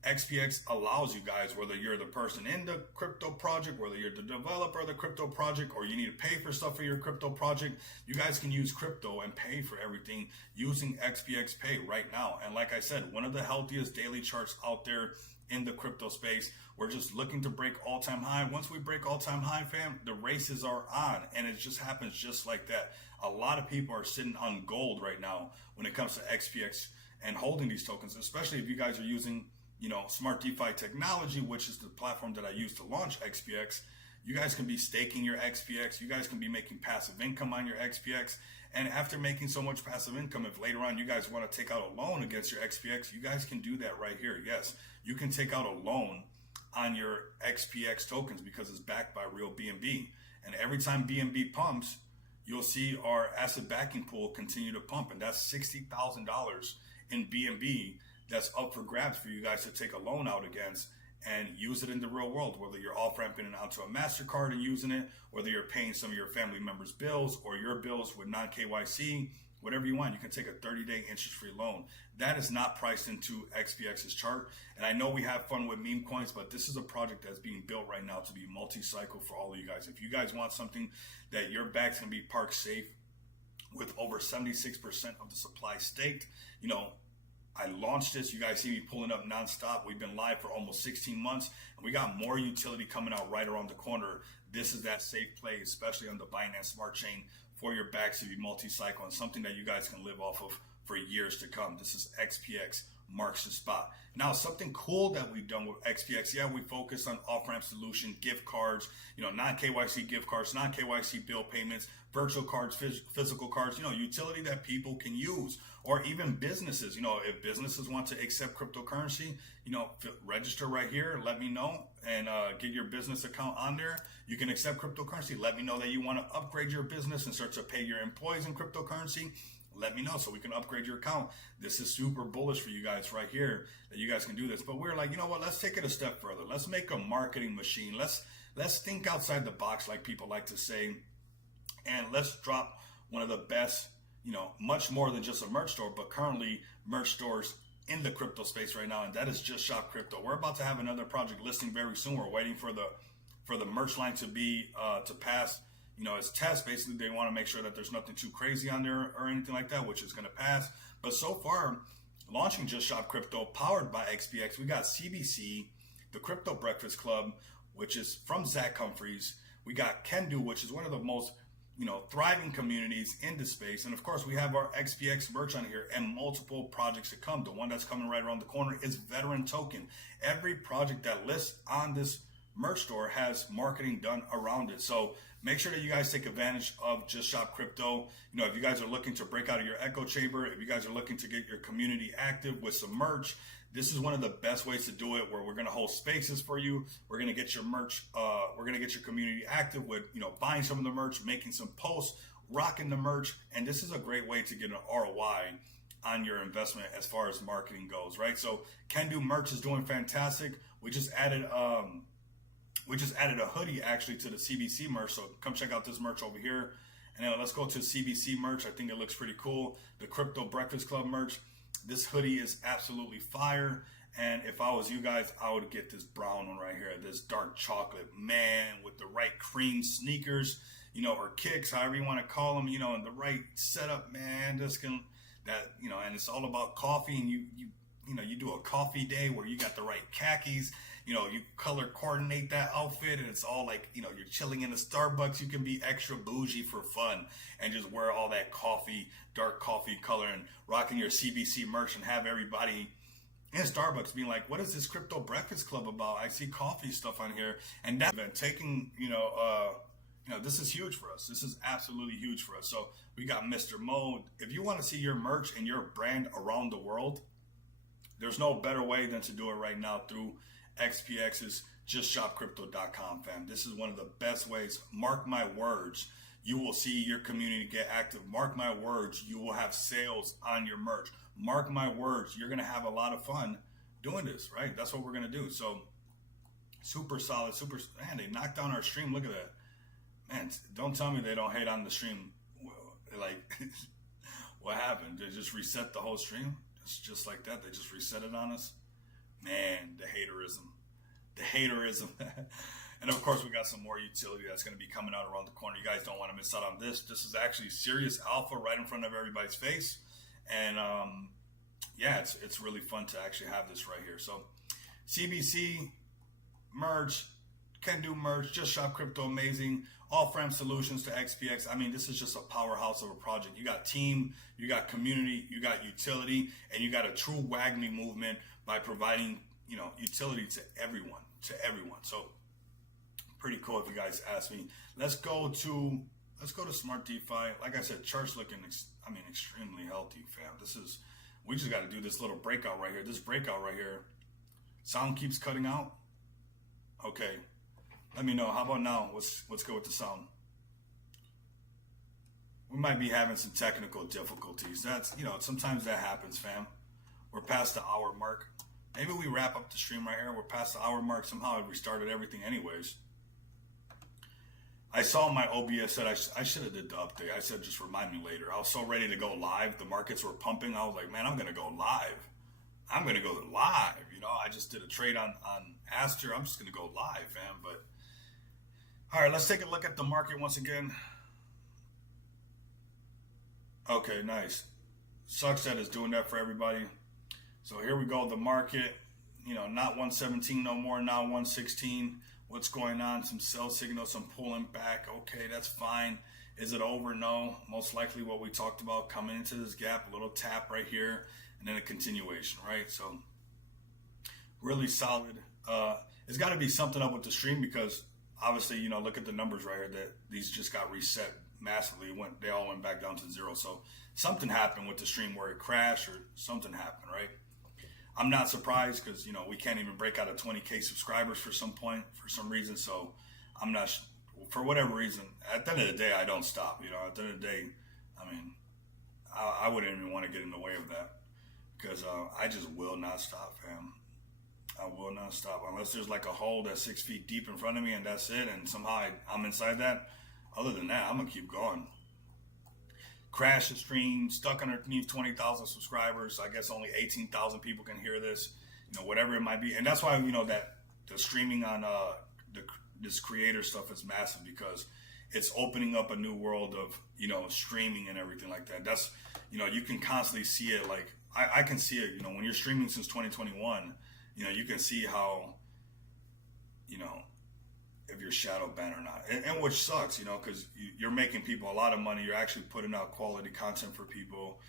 XPX allows you guys, whether you're the person in the crypto project, whether you're the developer of the crypto project, or you need to pay for stuff for your crypto project, you guys can use crypto and pay for everything using XPX Pay right now. And like I said, one of the healthiest daily charts out there in the crypto space. We're just looking to break all-time high. Once we break all-time high, fam, the races are on, and it just happens just like that. A lot of people are sitting on gold right now when it comes to XPX and holding these tokens, especially if you guys are using Smart DeFi technology, which is the platform that I use to launch XPX. You guys can be staking your XPX. You guys can be making passive income on your XPX. And after making so much passive income, if later on you guys want to take out a loan against your XPX, you guys can do that right here. Yes, you can take out a loan on your XPX tokens because it's backed by real BNB. And every time BNB pumps, you'll see our asset backing pool continue to pump. And that's $60,000 in BNB that's up for grabs for you guys to take a loan out against and use it in the real world, whether you're off-ramping it onto a MasterCard and using it, whether you're paying some of your family members' bills or your bills with non-KYC, whatever you want. You can take a 30-day interest-free loan. That is not priced into XPX's chart. And I know we have fun with meme coins, but this is a project that's being built right now to be multi-cycle for all of you guys. If you guys want something that your back's going to be parked safe with over 76% of the supply staked, I launched this. You guys see me pulling up nonstop. We've been live for almost 16 months, and we got more utility coming out right around the corner. This is that safe play, especially on the Binance Smart Chain, for your backs to be multi-cycle and something that you guys can live off of for years to come. This is XPX marks the spot. Now, something cool that we've done with XPX, we focus on off-ramp solution, gift cards, non-KYC gift cards, non-KYC bill payments, virtual cards, physical cards, utility that people can use, or even businesses. If businesses want to accept cryptocurrency, register right here, let me know, and get your business account on there. You can accept cryptocurrency. Let me know that you want to upgrade your business and start to pay your employees in cryptocurrency. Let me know so we can upgrade your account. This is super bullish for you guys right here that you guys can do this. But we're like, let's take it a step further. Let's make a marketing machine. Let's think outside the box, like people like to say, and let's drop one of the best, much more than just a merch store, but currently merch stores in the crypto space right now, and that is Just Shop Crypto. We're about to have another project listing very soon. We're waiting for the merch line to be to pass. As tests, basically, they want to make sure that there's nothing too crazy on there or anything like that, which is going to pass. But so far, launching Just Shop Crypto, powered by XPX, we got CBC, the Crypto Breakfast Club, which is from Zach Humphreys. We got Can Do, which is one of the most, thriving communities in the space. And of course, we have our XPX merch on here and multiple projects to come. The one that's coming right around the corner is Veteran Token. Every project that lists on this merch store has marketing done around it. So make sure that you guys take advantage of Just Shop Crypto. If you guys are looking to break out of your echo chamber, if you guys are looking to get your community active with some merch, this is one of the best ways to do it, where we're going to hold spaces for you. We're going to get your merch. We're going to get your community active with, buying some of the merch, making some posts, rocking the merch. And this is a great way to get an ROI on your investment as far as marketing goes, right? So Can Do merch is doing fantastic. We just added a hoodie actually to the CBC merch. So come check out this merch over here. And then let's go to CBC merch. I think it looks pretty cool. The Crypto Breakfast Club merch. This hoodie is absolutely fire. And if I was you guys, I would get this brown one right here, this dark chocolate, man, with the right cream sneakers, or kicks, however you want to call them, and the right setup, man. That that, you know, and it's all about coffee, and you do a coffee day where you got the right khakis, you know, you color coordinate that outfit, and it's all like, you know, you're chilling in a Starbucks. You can be extra bougie for fun and just wear all that coffee, dark coffee color, and rocking your CBC merch, and have everybody in Starbucks being like, what is this Crypto Breakfast Club about? I see coffee stuff on here. And that's been taking, this is huge for us. This is absolutely huge for us. So we got Mr. Mode. If you want to see your merch and your brand around the world, there's no better way than to do it right now through XPX's JustShopCrypto.com, fam. This is one of the best ways. Mark my words, you will see your community get active. Mark my words, you will have sales on your merch. Mark my words, you're going to have a lot of fun doing this, right? That's what we're going to do. So super solid, man, they knocked down our stream. Look at that. Man, don't tell me they don't hate on the stream. Like, what happened? They just reset the whole stream? It's just like that. They just reset it on us. Man, the haterism. And of course, we got some more utility that's going to be coming out around the corner. You guys don't want to miss out on this. This is actually serious alpha right in front of everybody's face. And it's really fun to actually have this right here. So CBC merge, can do merge, just shop crypto, amazing. Off-ramp solutions to XPX. I mean, this is just a powerhouse of a project. You got team, you got community, you got utility, and you got a true WAGMI movement by providing, you know, utility to everyone. So pretty cool if you guys ask me. Let's go to Smart DeFi. Like I said, chart's looking, extremely healthy, fam. We just got to do this little breakout right here. This breakout right here. Sound keeps cutting out. Okay. Let me know. How about now? Let's go with the sound. We might be having some technical difficulties. That's, sometimes that happens, fam. We're past the hour mark. Maybe we wrap up the stream right here. We're past the hour mark. Somehow I restarted everything anyways. I saw my OBS said I should have did the update. I said, just remind me later. I was so ready to go live. The markets were pumping. I was like, man, I'm going to go live. I just did a trade on Aster. I'm just going to go live, fam. But all right, let's take a look at the market once again. Okay, nice. Sucks that it's doing that for everybody. So here we go. The market, not 117 no more, now 116. What's going on? Some sell signals, some pulling back. Okay, that's fine. Is it over? No. Most likely what we talked about coming into this gap, a little tap right here, and then a continuation, right? So really solid. It's got to be something up with the stream because obviously, look at the numbers right here that these just got reset massively. They all went back down to zero. So something happened with the stream where it crashed or something happened, right? I'm not surprised because, we can't even break out of 20K subscribers for some reason. So I'm not, for whatever reason, at the end of the day, I don't stop. At the end of the day, I wouldn't even want to get in the way of that because I just will not stop, fam. I will not stop unless there's like a hole that's 6 feet deep in front of me and that's it. And somehow I'm inside that. Other than that, I'm going to keep going. Crash the stream, stuck underneath 20,000 subscribers. I guess only 18,000 people can hear this, whatever it might be. And that's why, that the streaming on this creator stuff is massive because it's opening up a new world of, streaming and everything like that. That's, you can constantly see it. Like I can see it, when you're streaming since 2021, you can see how, if you're shadow banned or not, and which sucks, because you're making people a lot of money. You're actually putting out quality content for people.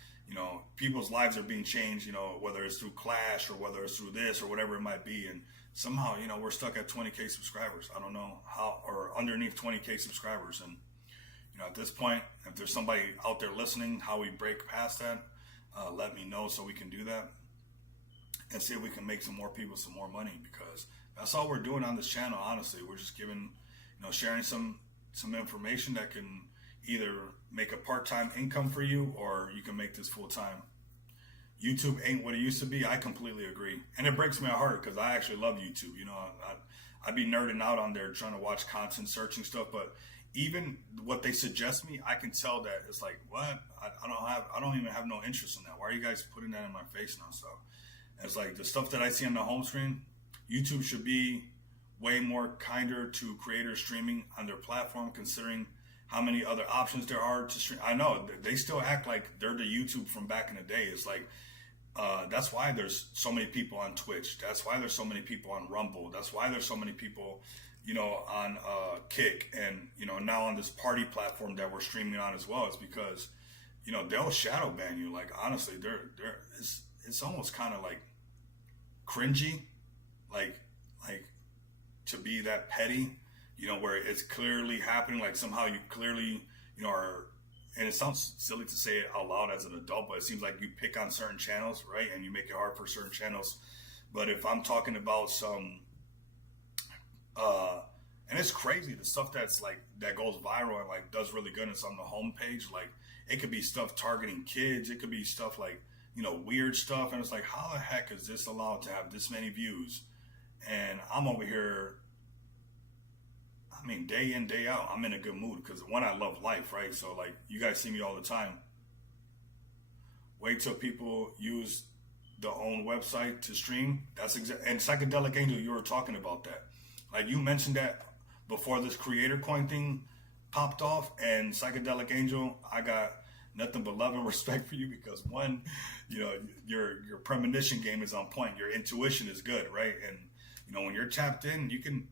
People's lives are being changed, whether it's through Clash or whether it's through this or whatever it might be. And somehow, we're stuck at 20K subscribers. I don't know how, or underneath 20K subscribers. And, at this point, if there's somebody out there listening, how we break past that, let me know so we can do that and see if we can make some more people some more money because that's all we're doing on this channel. Honestly, we're just giving, sharing some information that can either make a part-time income for you or you can make this full-time. YouTube ain't what it used to be. I completely agree. And it breaks my heart because I actually love YouTube. I'd be nerding out on there trying to watch content, searching stuff, but even what they suggest me, I can tell that it's like, what? I don't even have no interest in that. Why are you guys putting that in my face now? So it's like the stuff that I see on the home screen, YouTube should be way more kinder to creators streaming on their platform, considering how many other options there are to stream. I know they still act like they're the YouTube from back in the day. It's like, that's why there's so many people on Twitch. That's why there's so many people on Rumble. That's why there's so many people, on Kick, and now on this party platform that we're streaming on as well. It's because they'll shadow ban you. Like, honestly, it's almost kind of like cringy, like to be that petty, where it's clearly happening. Like somehow you clearly are. And it sounds silly to say it out loud as an adult, but it seems like you pick on certain channels, right? And you make it hard for certain channels. But if I'm talking about some, and it's crazy, the stuff that's like, that goes viral and like does really good, and it's on the homepage. Like, it could be stuff targeting kids. It could be stuff like, weird stuff. And it's like, how the heck is this allowed to have this many views? And I'm over here, I mean, day in, day out, I'm in a good mood because, one, I love life, right? So, like, you guys see me all the time. Wait till people use their own website to stream. That's and Psychedelic Angel, you were talking about that. Like, you mentioned that before this creator coin thing popped off, and Psychedelic Angel, I got nothing but love and respect for you because, one, your premonition game is on point. Your intuition is good, right? And, when you're tapped in, you can,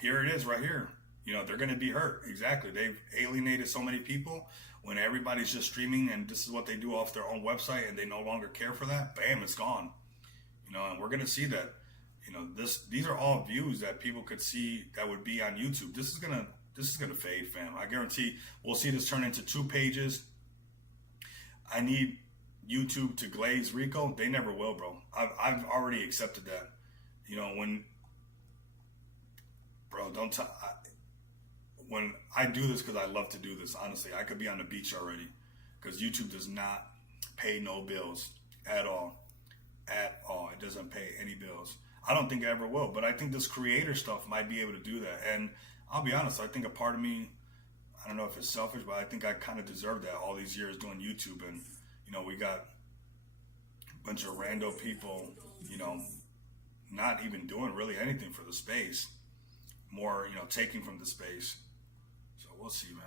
here it is right here. They're going to be hurt. Exactly. They've alienated so many people when everybody's just streaming and this is what they do off their own website and they no longer care for that. Bam, it's gone. And we're going to see that, these are all views that people could see that would be on YouTube. This is going to fade, fam. I guarantee we'll see this turn into 2 pages. I need YouTube to glaze Rico. They never will, bro. I've already accepted that. When I do this, because I love to do this, honestly, I could be on the beach already, because YouTube does not pay no bills at all. It doesn't pay any bills. I don't think it ever will, but I think this creator stuff might be able to do that. And I'll be honest, I think a part of me, I don't know if it's selfish, but I think I kind of deserve that all these years doing YouTube. And, we got a bunch of rando people, not even doing really anything for the space. More, taking from the space. So we'll see, man.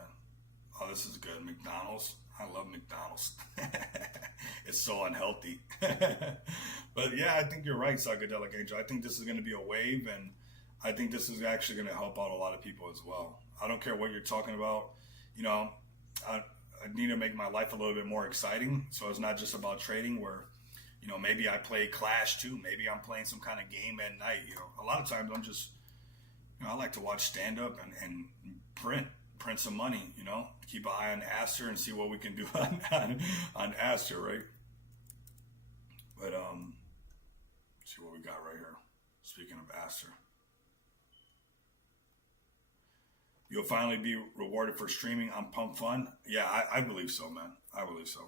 Oh, this is good. McDonald's. I love McDonald's. It's so unhealthy. But yeah, I think you're right, Psychedelic Angel. I think this is going to be a wave, and I think this is actually going to help out a lot of people as well. I don't care what you're talking about. I need to make my life a little bit more exciting. So it's not just about trading where, maybe I play Clash too. Maybe I'm playing some kind of game at night. A lot of times I'm just, I like to watch stand-up and print some money, keep an eye on Aster and see what we can do on Aster, right? But, see what we got right here. Speaking of Aster. You'll finally be rewarded for streaming on Pump Fun. Yeah, I believe so, man. I believe so.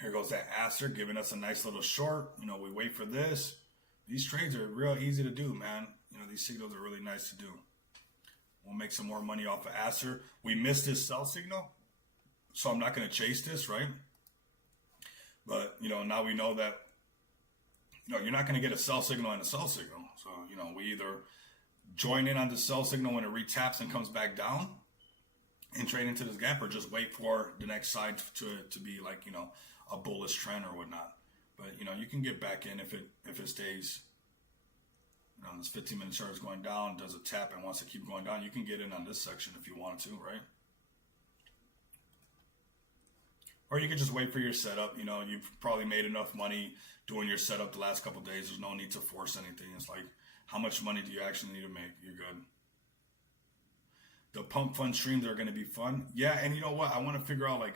Here goes that Aster giving us a nice little short. We wait for this. These trades are real easy to do, man. These signals are really nice to do. We'll make some more money off of Aster. We missed this sell signal, so I'm not going to chase this, right? But, now we know that, you're not going to get a sell signal and a sell signal. So, we either join in on the sell signal when it retaps and comes back down and trade into this gap, or just wait for the next side to be like, a bullish trend or whatnot. But, you can get back in if it stays, this 15-minute chart is going down, does a tap and wants to keep going down. You can get in on this section if you want to, right? Or you could just wait for your setup. You've probably made enough money doing your setup the last couple of days. There's no need to force anything. It's like, how much money do you actually need to make? You're good. The Pump Fun streams are going to be fun. Yeah, and you know what? I want to figure out, like,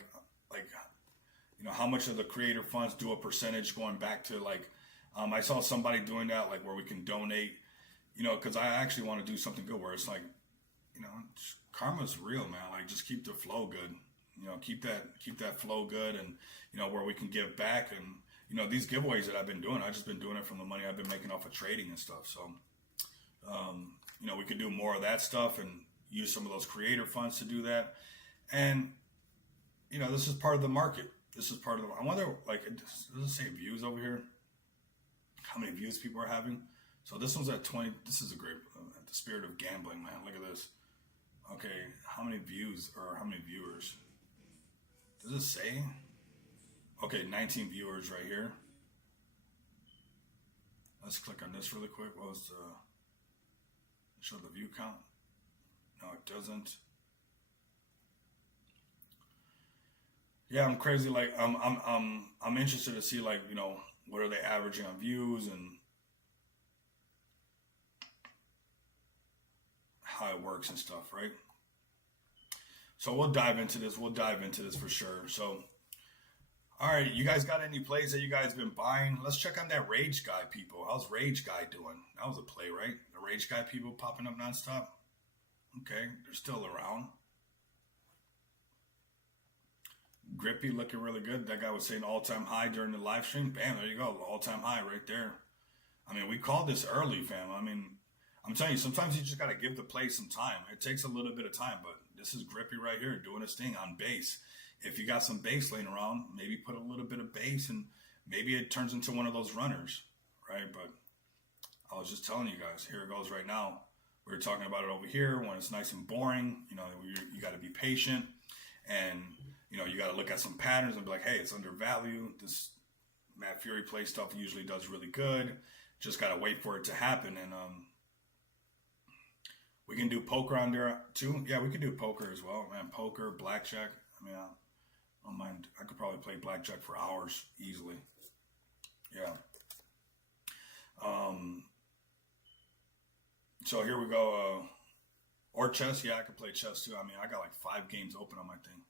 how much of the creator funds do a percentage going back to, like, I saw somebody doing that, like, where we can donate, because I actually want to do something good where it's like, karma's real, man. Like, just keep the flow good. Keep that flow good, and, where we can give back. And, these giveaways that I've been doing, I've just been doing it from the money I've been making off of trading and stuff. So, we could do more of that stuff and use some of those creator funds to do that. And, this is part of the market. This is part of the, I wonder, like, does it say views over here? How many views people are having? So this one's at 20. This is a great, the spirit of gambling, man. Look at this. Okay, how many views or how many viewers? Does it say? Okay, 19 viewers right here. Let's click on this really quick. What was the show the view count? No, it doesn't. Yeah, I'm crazy. Like I'm interested to see, like, you know, what are they averaging on views and how it works and stuff, right? So we'll dive into this. We'll dive into this for sure. So, all right, you guys got any plays that you guys been buying? Let's check on that Rage Guy, people. How's Rage Guy doing? That was a play, right? The Rage Guy people popping up nonstop. Okay, they're still around. Grippy looking really good. That guy was saying all-time high during the live stream. Bam, there you go. All-time high right there. I mean, we called this early, fam. I mean, I'm telling you, sometimes you just got to give the play some time. It takes a little bit of time, but this is Grippy right here doing his thing on base. If you got some base laying around, maybe put a little bit of base and maybe it turns into one of those runners, right? But I was just telling you guys, here it goes right now. We were talking about it over here when it's nice and boring. You know, you got to be patient and, you know, you got to look at some patterns and be like, hey, it's undervalued. This Matt Fury play stuff usually does really good. Just got to wait for it to happen. And we can do poker on there too. Yeah, we can do poker as well, man. Poker, blackjack. I mean, I don't mind. I could probably play blackjack for hours easily. Yeah. So here we go. Or chess. Yeah, I could play chess too. I mean, I got like 5 games open on my thing.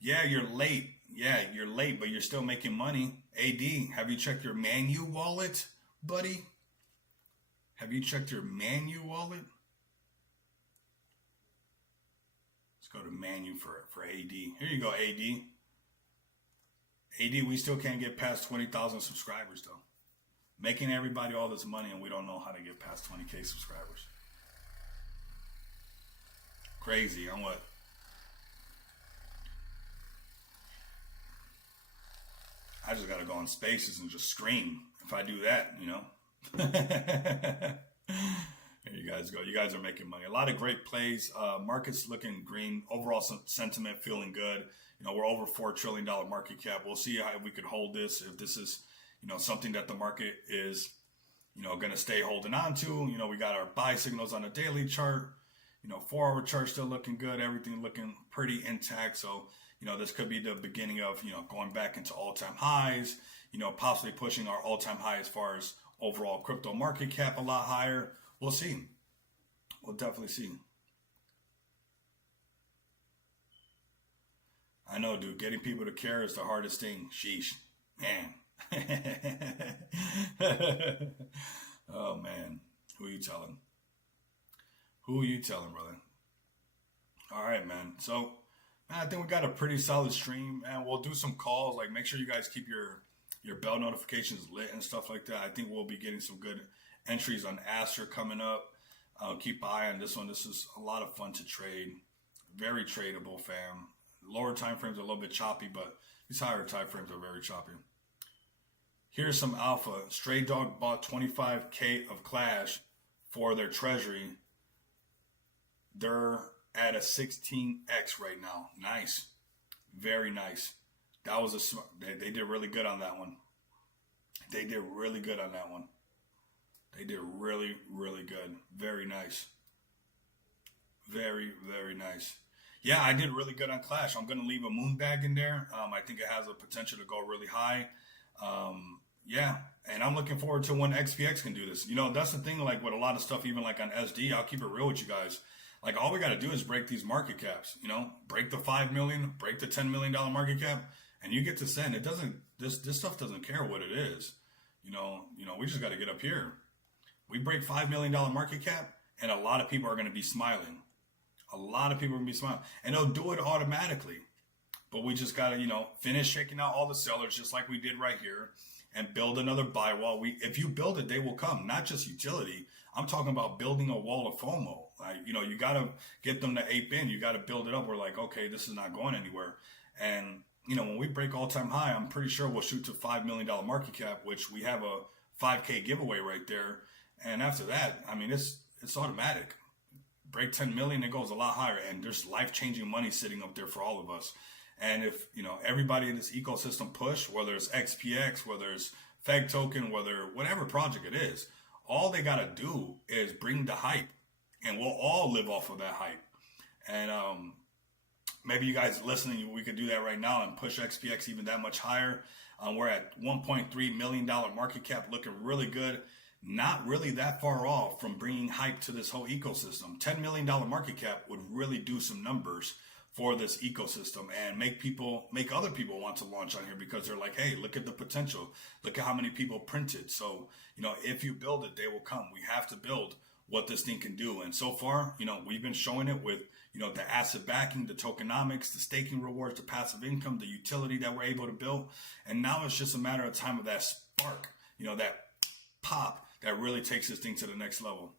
Yeah, you're late. Yeah, you're late, but you're still making money. AD, have you checked your Manu wallet, buddy? Have you checked your Manu wallet? Let's go to Manu for AD. Here you go, AD. AD, we still can't get past 20,000 subscribers, though. Making everybody all this money, and we don't know how to get past 20K subscribers. Crazy. On what? I just got to go on Spaces and just scream if I do that, you know. There you guys go. You guys are making money. A lot of great plays. Market's looking green. Overall sentiment feeling good. You know, we're over $4 trillion market cap. We'll see how we could hold this. If this is, you know, something that the market is, you know, going to stay holding on to. You know, we got our buy signals on a daily chart. You know, 4-hour chart still looking good. Everything looking pretty intact. So, you know, this could be the beginning of, you know, going back into all-time highs, you know, possibly pushing our all-time high as far as overall crypto market cap a lot higher. We'll see. We'll definitely see. I know, dude. Getting people to care is the hardest thing. Sheesh. Man. Oh, man. Who you telling? Who you telling, brother? All right, man. So, man, I think we got a pretty solid stream, and we'll do some calls. Like, make sure you guys keep your bell notifications lit and stuff like that. I think we'll be getting some good entries on Aster coming up. Keep an eye on this one. This is a lot of fun to trade. Very tradable, fam. Lower time frames are a little bit choppy, but these higher time frames are very choppy. Here's some alpha. Stray Dog bought 25K of Clash for their treasury. They're at a 16x right now. Nice. Very nice. That was they did really good on that one. They did really good on that one. They did really, really good. Very nice. Very, very nice. Yeah, I did really good on Clash. I'm going to leave a moon bag in there. I think it has a potential to go really high. Yeah, and I'm looking forward to when XPX can do this. You know, that's the thing, like with a lot of stuff, even like on SD, I'll keep it real with you guys. Like, all we got to do is break these market caps, you know, break the 5 million, break the $10 million market cap, and you get to send. It doesn't, this stuff doesn't care what it is. You know, we just got to get up here. We break $5 million market cap, and a lot of people are going to be smiling. A lot of people are going to be smiling, and they'll do it automatically. But we just got to, you know, finish shaking out all the sellers, just like we did right here, and build another buy wall. If you build it, they will come. Not just utility. I'm talking about building a wall of FOMO. Like, you know, you got to get them to ape in. You got to build it up. We're like, okay, this is not going anywhere. And, you know, when we break all-time high, I'm pretty sure we'll shoot to $5 million market cap, which we have a 5K giveaway right there. And after that, I mean, it's it's automatic. Break 10 million, it goes a lot higher, and there's life-changing money sitting up there for all of us. And if everybody in this ecosystem push, whether it's XPX, whether it's Feg token, whatever project it is, all they gotta do is bring the hype, and we'll all live off of that hype. And maybe you guys listening, we could do that right now and push XPX even that much higher. We're at $1.3 million market cap, looking really good. Not really that far off from bringing hype to this whole ecosystem. $10 million market cap would really do some numbers for this ecosystem and make other people want to launch on here, because they're like, hey, look at the potential. Look at how many people printed. So, if you build it, they will come. We have to build what this thing can do. And so far, we've been showing it with, the asset backing, the tokenomics, the staking rewards, the passive income, the utility that we're able to build. And now it's just a matter of time of that spark, that pop that really takes this thing to the next level.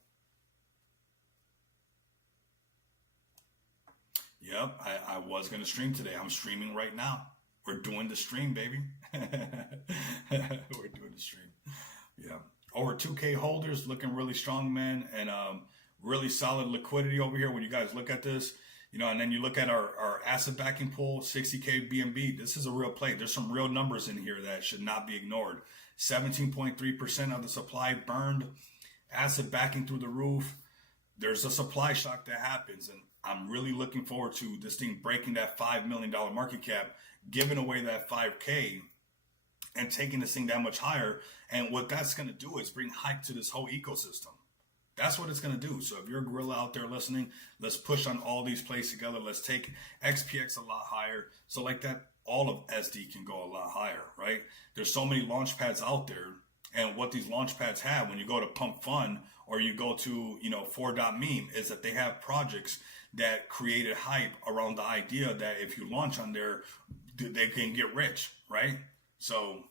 Yep, I was going to stream today. I'm streaming right now. We're doing the stream, baby. We're doing the stream. Yeah. Over 2K holders, looking really strong, man. And really solid liquidity over here when you guys look at this. And then you look at our asset backing pool, 60K BNB. This is a real play. There's some real numbers in here that should not be ignored. 17.3% of the supply burned. Asset backing through the roof. There's a supply shock that happens. And I'm really looking forward to this thing breaking that $5 million market cap, giving away that 5K, and taking this thing that much higher. And what that's going to do is bring hype to this whole ecosystem. That's what it's going to do. So if you're a gorilla out there listening, let's push on all these plays together. Let's take XPX a lot higher. So like that, all of SD can go a lot higher, right? There's so many launch pads out there. And what these launch pads have, when you go to Pump Fun or you go to, 4.meme, is that they have projects that created hype around the idea that if you launch on there, they can get rich, right? So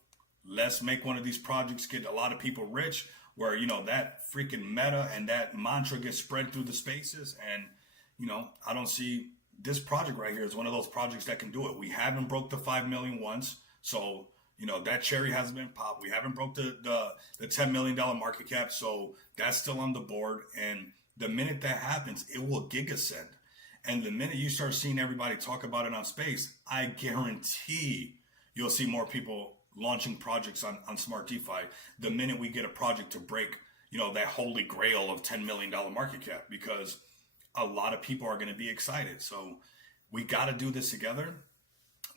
let's make one of these projects get a lot of people rich, where, that freaking meta and that mantra gets spread through the spaces. And, I don't see this project right here is one of those projects that can do it. We haven't broke the 5 million once. So, that cherry hasn't been popped. We haven't broke the $10 million market cap. So that's still on the board. And the minute that happens, it will gigasend. And the minute you start seeing everybody talk about it on space, I guarantee you'll see more people launching projects on Smart DeFi the minute we get a project to break, that holy grail of $10 million market cap, because a lot of people are going to be excited. So we got to do this together.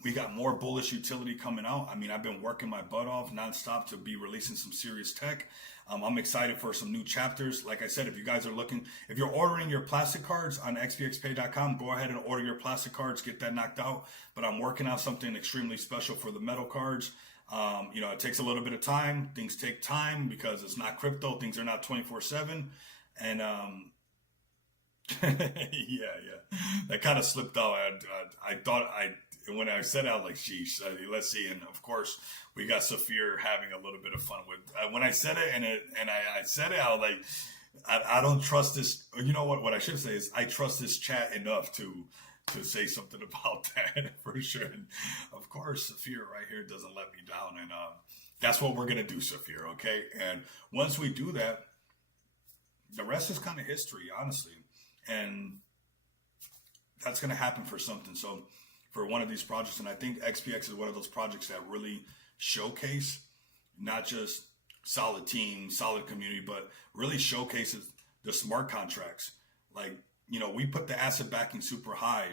We got more bullish utility coming out. I mean, I've been working my butt off nonstop to be releasing some serious tech. I'm excited for some new chapters. Like I said, if you guys are looking, if you're ordering your plastic cards on xpxpay.com, go ahead and order your plastic cards, get that knocked out. But I'm working on something extremely special for the metal cards. It takes a little bit of time. Things take time because it's not crypto. Things are not 24/7. And yeah, that kind of slipped out. I thought when I said it, I was like, sheesh, let's see. And of course, we got Saphir having a little bit of fun with when I said it, and I said it, I was like, I don't trust this. You know what I should say is I trust this chat enough to say something about that for sure. And of course, Saphir right here doesn't let me down. And that's what we're going to do, Saphir, okay? And once we do that, the rest is kind of history, honestly. And that's going to happen for something. So for one of these projects, and I think XPX is one of those projects that really showcase not just solid team, solid community, but really showcases the smart contracts. Like, we put the asset backing super high.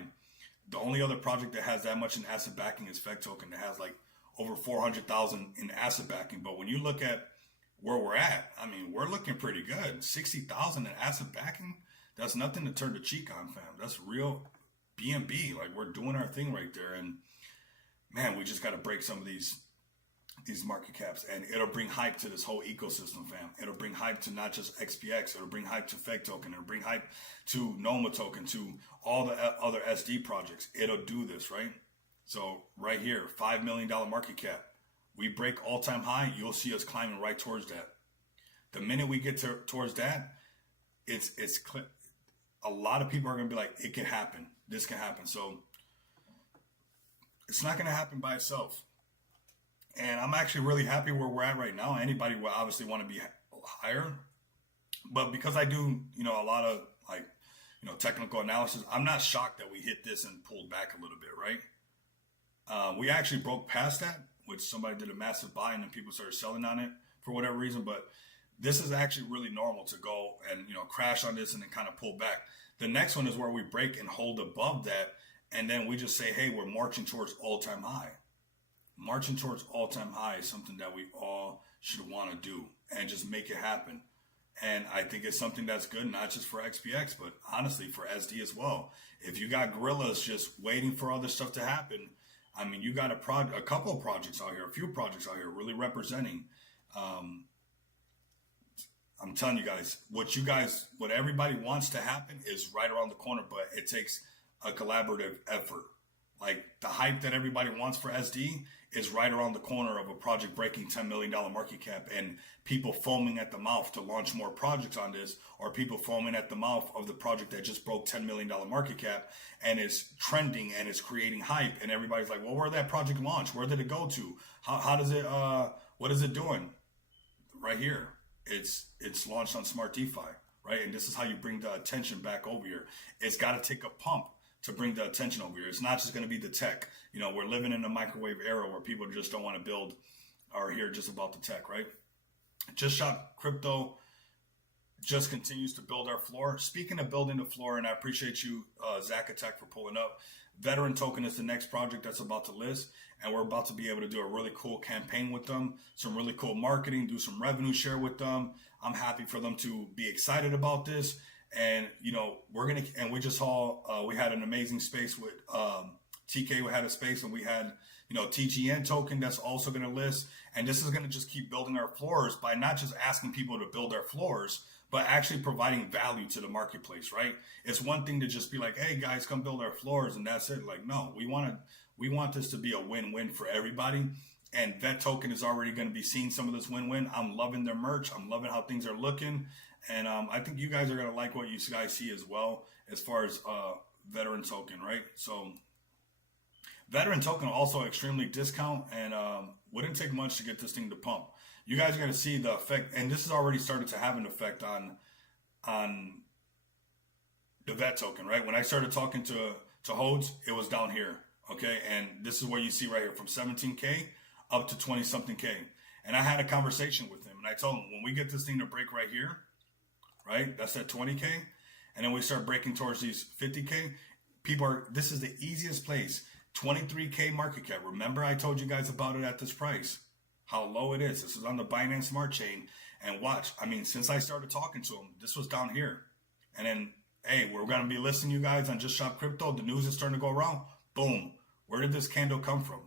The only other project that has that much in asset backing is Feg Token, that has like over 400,000 in asset backing. But when you look at where we're at, I mean, we're looking pretty good. 60,000 in asset backing. That's nothing to turn the cheek on, fam. That's real BNB. Like, we're doing our thing right there. And man, we just got to break some of these market caps, and it'll bring hype to this whole ecosystem, fam. It'll bring hype to not just XPX. It'll bring hype to Feg Token. It'll bring hype to Noma Token, to all the other SD projects. It'll do this, right? So right here, $5 million market cap. We break all-time high, you'll see us climbing right towards that. The minute we get towards that, it's a lot of people are going to be like, it can happen. This can happen. So it's not going to happen by itself. And I'm actually really happy where we're at right now. Anybody will obviously want to be higher. But because I do, a lot of like, technical analysis, I'm not shocked that we hit this and pulled back a little bit, right? We actually broke past that, which somebody did a massive buy and then people started selling on it for whatever reason. But this is actually really normal to go and, crash on this and then kind of pull back. The next one is where we break and hold above that. And then we just say, hey, we're marching towards all-time high. Marching towards all-time high is something that we all should want to do and just make it happen. And I think it's something that's good, not just for XPX, but honestly for SD as well. If you got gorillas just waiting for other stuff to happen, I mean, you got a couple of projects out here, a few projects out here really representing. I'm telling you guys, what everybody wants to happen is right around the corner, but it takes a collaborative effort. Like the hype that everybody wants for SD is right around the corner of a project breaking $10 million market cap and people foaming at the mouth to launch more projects on this, or people foaming at the mouth of the project that just broke $10 million market cap and is trending and is creating hype. And everybody's like, well, where did that project launch? Where did it go to? How does it, what is it doing? Right here. It's launched on Smart DeFi, right? And this is how you bring the attention back over here. It's got to take a pump to bring the attention over here. It's not just going to be the tech. We're living in a microwave era where people just don't want to build or hear just about the tech, right? Just Shop Crypto just continues to build our floor. Speaking of building the floor, and I appreciate you, Zach Attack, for pulling up. Veteran Token is the next project that's about to list, and we're about to be able to do a really cool campaign with them, some really cool marketing, do some revenue share with them. I'm happy for them to be excited about this. And, we just saw, we had an amazing space with TK. We had a space, and we had, TGN token that's also going to list. And this is going to just keep building our floors by not just asking people to build their floors, but actually providing value to the marketplace, right? It's one thing to just be like, hey guys, come build our floors, and that's it. Like, no, we want this to be a win-win for everybody. And Vet Token is already going to be seeing some of this win-win. I'm loving their merch. I'm loving how things are looking. And I think you guys are going to like what you guys see as well as far as Veteran Token, right? So Veteran Token also extremely discount and wouldn't take much to get this thing to pump. You guys are going to see the effect, and this has already started to have an effect on the Vet Token, right? When I started talking to Hodes, it was down here, okay? And this is where you see right here from 17K up to 20-something K. And I had a conversation with him, and I told him, when we get this thing to break right here, right? That's at 20K. And then we start breaking towards these 50K. This is the easiest place. 23K market cap. Remember I told you guys about it at this price, how low it is. This is on the Binance Smart Chain. And watch, since I started talking to him, this was down here. And then, hey, we're going to be listing you guys on Just Shop Crypto. The news is starting to go around. Boom. Where did this candle come from?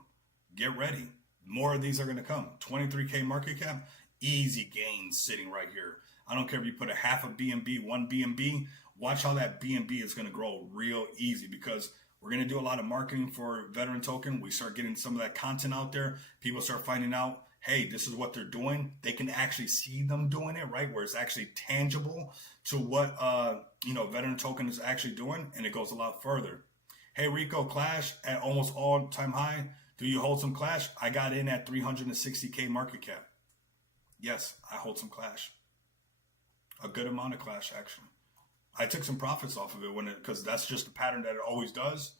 Get ready. More of these are going to come. 23K market cap. Easy gains sitting right here. I don't care if you put a half a BNB, one BNB. Watch how that BNB is going to grow real easy, because we're going to do a lot of marketing for Veteran Token. We start getting some of that content out there. People start finding out, hey, this is what they're doing. They can actually see them doing it, right? Where it's actually tangible to what, Veteran Token is actually doing. And it goes a lot further. Hey, Rico, Clash at almost all-time high. Do you hold some Clash? I got in at 360K market cap. Yes, I hold some Clash. A good amount of Clash, actually. I took some profits off of it because that's just the pattern that it always does.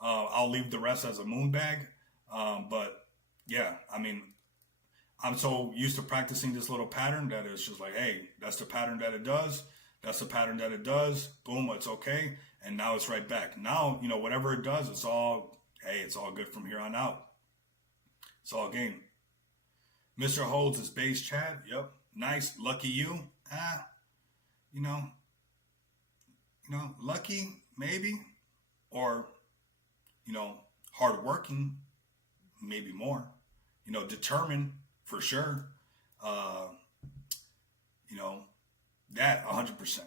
I'll leave the rest as a moon bag. But yeah, I'm so used to practicing this little pattern that it's just like, hey, that's the pattern that it does. That's the pattern that it does. Boom, it's okay. And now it's right back. Now, whatever it does, it's all good from here on out. It's all game. Mr. Holds is base chat. Yep. Nice. Lucky you. Lucky, maybe, or, hardworking, maybe more, determined for sure. That 100%. A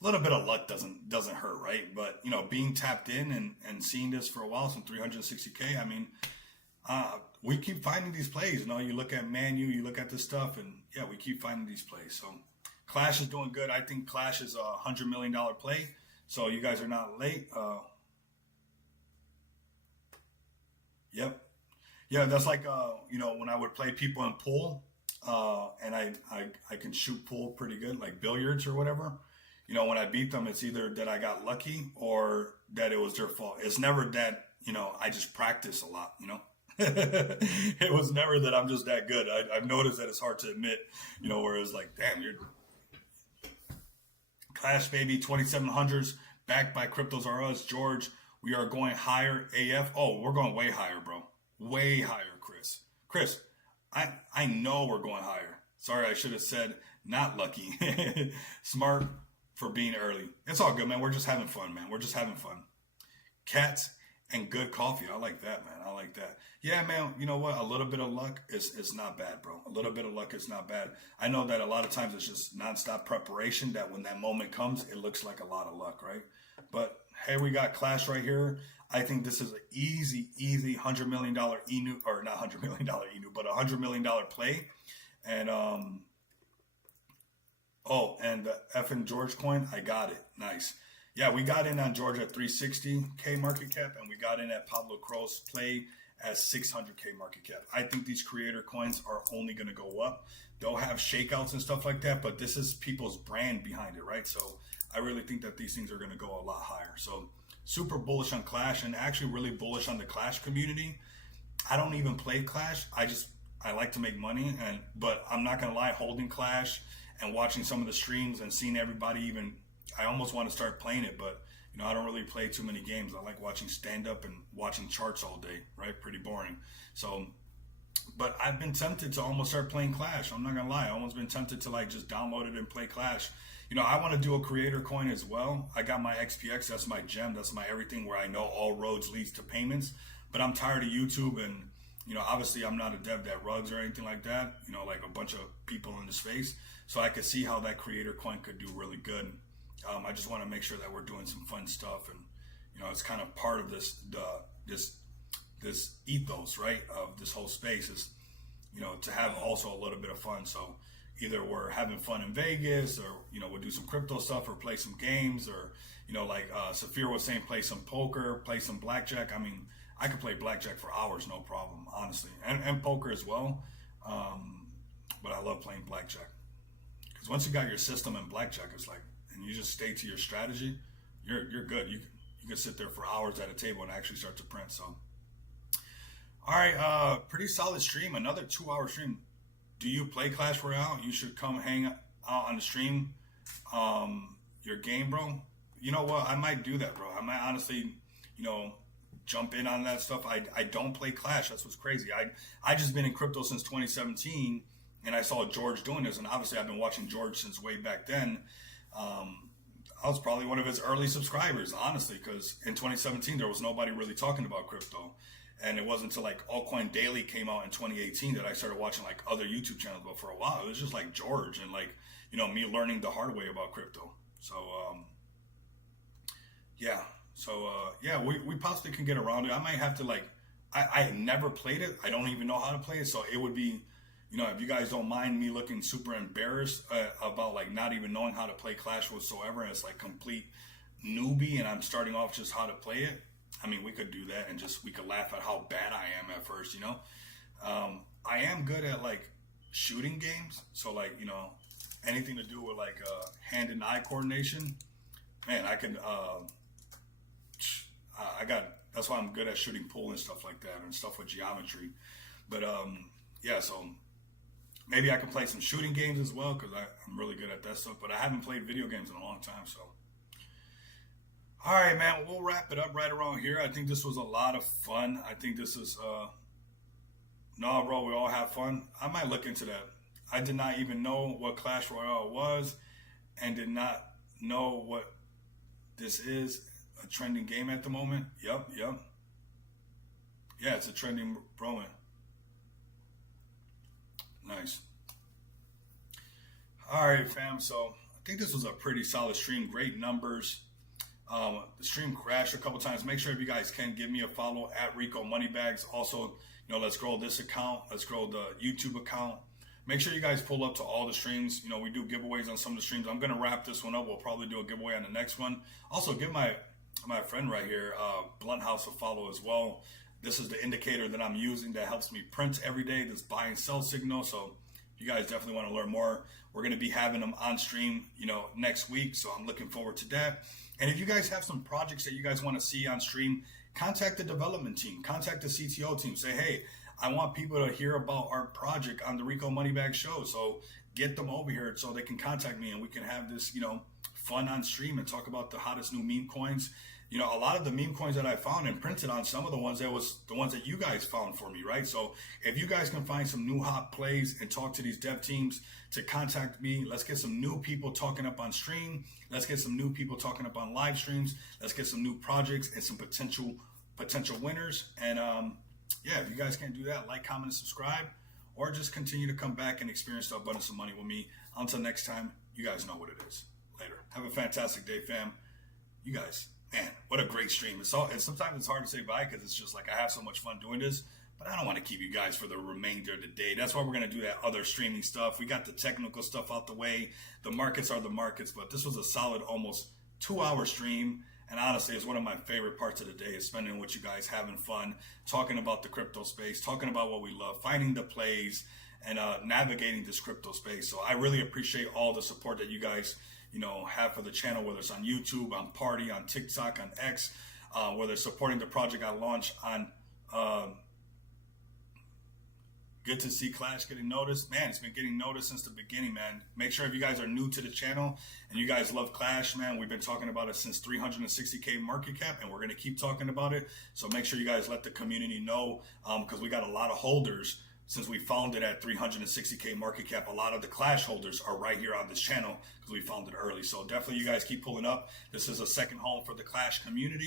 little bit of luck doesn't hurt, right? But, being tapped in and seeing this for a while, some 360K, we keep finding these plays. You look at Manu, you look at this stuff, and yeah, we keep finding these plays. So Clash is doing good. I think Clash is a $100 million play. So you guys are not late. Yep. Yeah, that's like, when I would play people in pool, and I can shoot pool pretty good, like billiards or whatever. You know, when I beat them, it's either that I got lucky or that it was their fault. It's never that, you know, I just practice a lot, you know. It was never that I'm just that good. I've noticed that it's hard to admit, you know, where it's like, damn, you're Clash baby 2700s backed by Cryptos R Us. George, we are going higher AF. Oh, we're going way higher, bro. Way higher, Chris. Chris, I know we're going higher. Sorry, I should have said not lucky. Smart for being early. It's all good, man. We're just having fun, man. We're just having fun. Cats and good coffee. I like that, man. I like that. Yeah, man. You know what? A little bit of luck is not bad, bro. A little bit of luck is not bad. I know that a lot of times it's just nonstop preparation that when that moment comes, it looks like a lot of luck, right? But hey, we got Clash right here. I think this is an easy $100 million Inu, or not $100 million Inu, but $100 million play. And oh, and the effing George coin, I got it. Nice. Yeah, we got in on George at 360K market cap, and we got in at Pablo Crow's play at 600K market cap. I think these creator coins are only going to go up. They'll have shakeouts and stuff like that, but this is people's brand behind it, right? So I really think that these things are going to go a lot higher. So super bullish on Clash, and actually really bullish on the Clash community. I don't even play Clash. I like to make money, but I'm not going to lie, holding Clash and watching some of the streams and seeing everybody even, I almost want to start playing it, but you know, I don't really play too many games. I like watching stand up and watching charts all day, right? Pretty boring. So, but I've been tempted to almost start playing Clash. I'm not gonna lie. I almost been tempted to like just download it and play Clash. You know, I want to do a creator coin as well. I got my XPX. That's my gem. That's my everything where I know all roads leads to payments. But I'm tired of YouTube, and you know, obviously I'm not a dev that rugs or anything like that. You know, like a bunch of people in the space. So I could see how that creator coin could do really good. I just want to make sure that we're doing some fun stuff, and you know, it's kind of part of this ethos, right, of this whole space is, you know, to have also a little bit of fun. So either we're having fun in Vegas, or you know, we'll do some crypto stuff, or play some games, or you know, like Saphir was saying, play some poker, play some blackjack. I mean, I could play blackjack for hours, no problem, honestly, and poker as well. But I love playing blackjack because once you got your system in blackjack, it's like, and you just stay to your strategy, you're good. You can sit there for hours at a table and actually start to print. So, all right, pretty solid stream. Another 2-hour stream. Do you play Clash Royale? You should come hang out on the stream. Your game, bro. You know what? I might do that, bro. I might honestly, you know, jump in on that stuff. I don't play Clash. That's what's crazy. I just been in crypto since 2017, and I saw George doing this, and obviously I've been watching George since way back then. I was probably one of his early subscribers, honestly, because in 2017 there was nobody really talking about crypto, and it wasn't until like Altcoin Daily came out in 2018 that I started watching like other YouTube channels. But for a while, it was just like George and like, you know, me learning the hard way about crypto. So yeah, yeah, we possibly can get around it. I might have to like, I never played it. I don't even know how to play it, so it would be, you know, if you guys don't mind me looking super embarrassed about like not even knowing how to play Clash whatsoever, and it's like complete newbie and I'm starting off just how to play it, I mean, we could do that and just, we could laugh at how bad I am at first, you know. I am good at like shooting games, so like, you know, anything to do with like hand and eye coordination, man, I can that's why I'm good at shooting pool and stuff like that, and stuff with geometry. But yeah, so maybe I can play some shooting games as well, because I'm really good at that stuff. But I haven't played video games in a long time. So, all right, man, we'll wrap it up right around here. I think this was a lot of fun. I think this is, no, bro, we all have fun. I might look into that. I did not even know what Clash Royale was, and did not know what this is. A trending game at the moment. Yep. Yeah, it's a trending brewing. Nice. All right, fam. So I think this was a pretty solid stream. Great numbers. The stream crashed a couple times. Make sure if you guys can give me a follow at Rico Moneybags. Also, you know, let's grow this account. Let's grow the YouTube account. Make sure you guys pull up to all the streams. You know, we do giveaways on some of the streams. I'm gonna wrap this one up. We'll probably do a giveaway on the next one. Also, give my friend right here, Blunt House, a follow as well. This is the indicator that I'm using that helps me print every day, this buy and sell signal. So if you guys definitely want to learn more. We're going to be having them on stream, next week. So I'm looking forward to that. And if you guys have some projects that you guys want to see on stream, contact the development team, contact the CTO team. Say, hey, I want people to hear about our project on the Rico Moneybag Show. So get them over here so they can contact me and we can have this, fun on stream and talk about the hottest new meme coins. A lot of the meme coins that I found and printed on some of the ones that you guys found for me, right? So if you guys can find some new hot plays and talk to these dev teams to contact me, let's get some new people talking up on stream. Let's get some new people talking up on live streams. Let's get some new projects and some potential winners. And if you guys can't do that, like, comment, and subscribe, or just continue to come back and experience the abundance of money with me. Until next time, you guys know what it is. Later. Have a fantastic day, fam. You guys, man, what a great stream. Sometimes it's hard to say bye because it's just like I have so much fun doing this, but I don't want to keep you guys for the remainder of the day. That's why we're going to do that other streaming stuff. We got the technical stuff out the way. The markets are the markets, but this was a solid almost 2-hour stream. And honestly, it's one of my favorite parts of the day is spending with you guys, having fun, talking about the crypto space, talking about what we love, finding the plays, and navigating this crypto space. So I really appreciate all the support that you guys have for the channel, whether it's on YouTube, on Party, on TikTok, on X, whether it's supporting the project I launched on. Good to see Clash getting noticed. Man, it's been getting noticed since the beginning, man. Make sure if you guys are new to the channel and you guys love Clash, man, we've been talking about it since 360K market cap, and we're going to keep talking about it. So make sure you guys let the community know, because we got a lot of holders. Since we founded at 360K market cap, a lot of the Clash holders are right here on this channel because we founded early. So definitely you guys keep pulling up. This is a second home for the Clash community.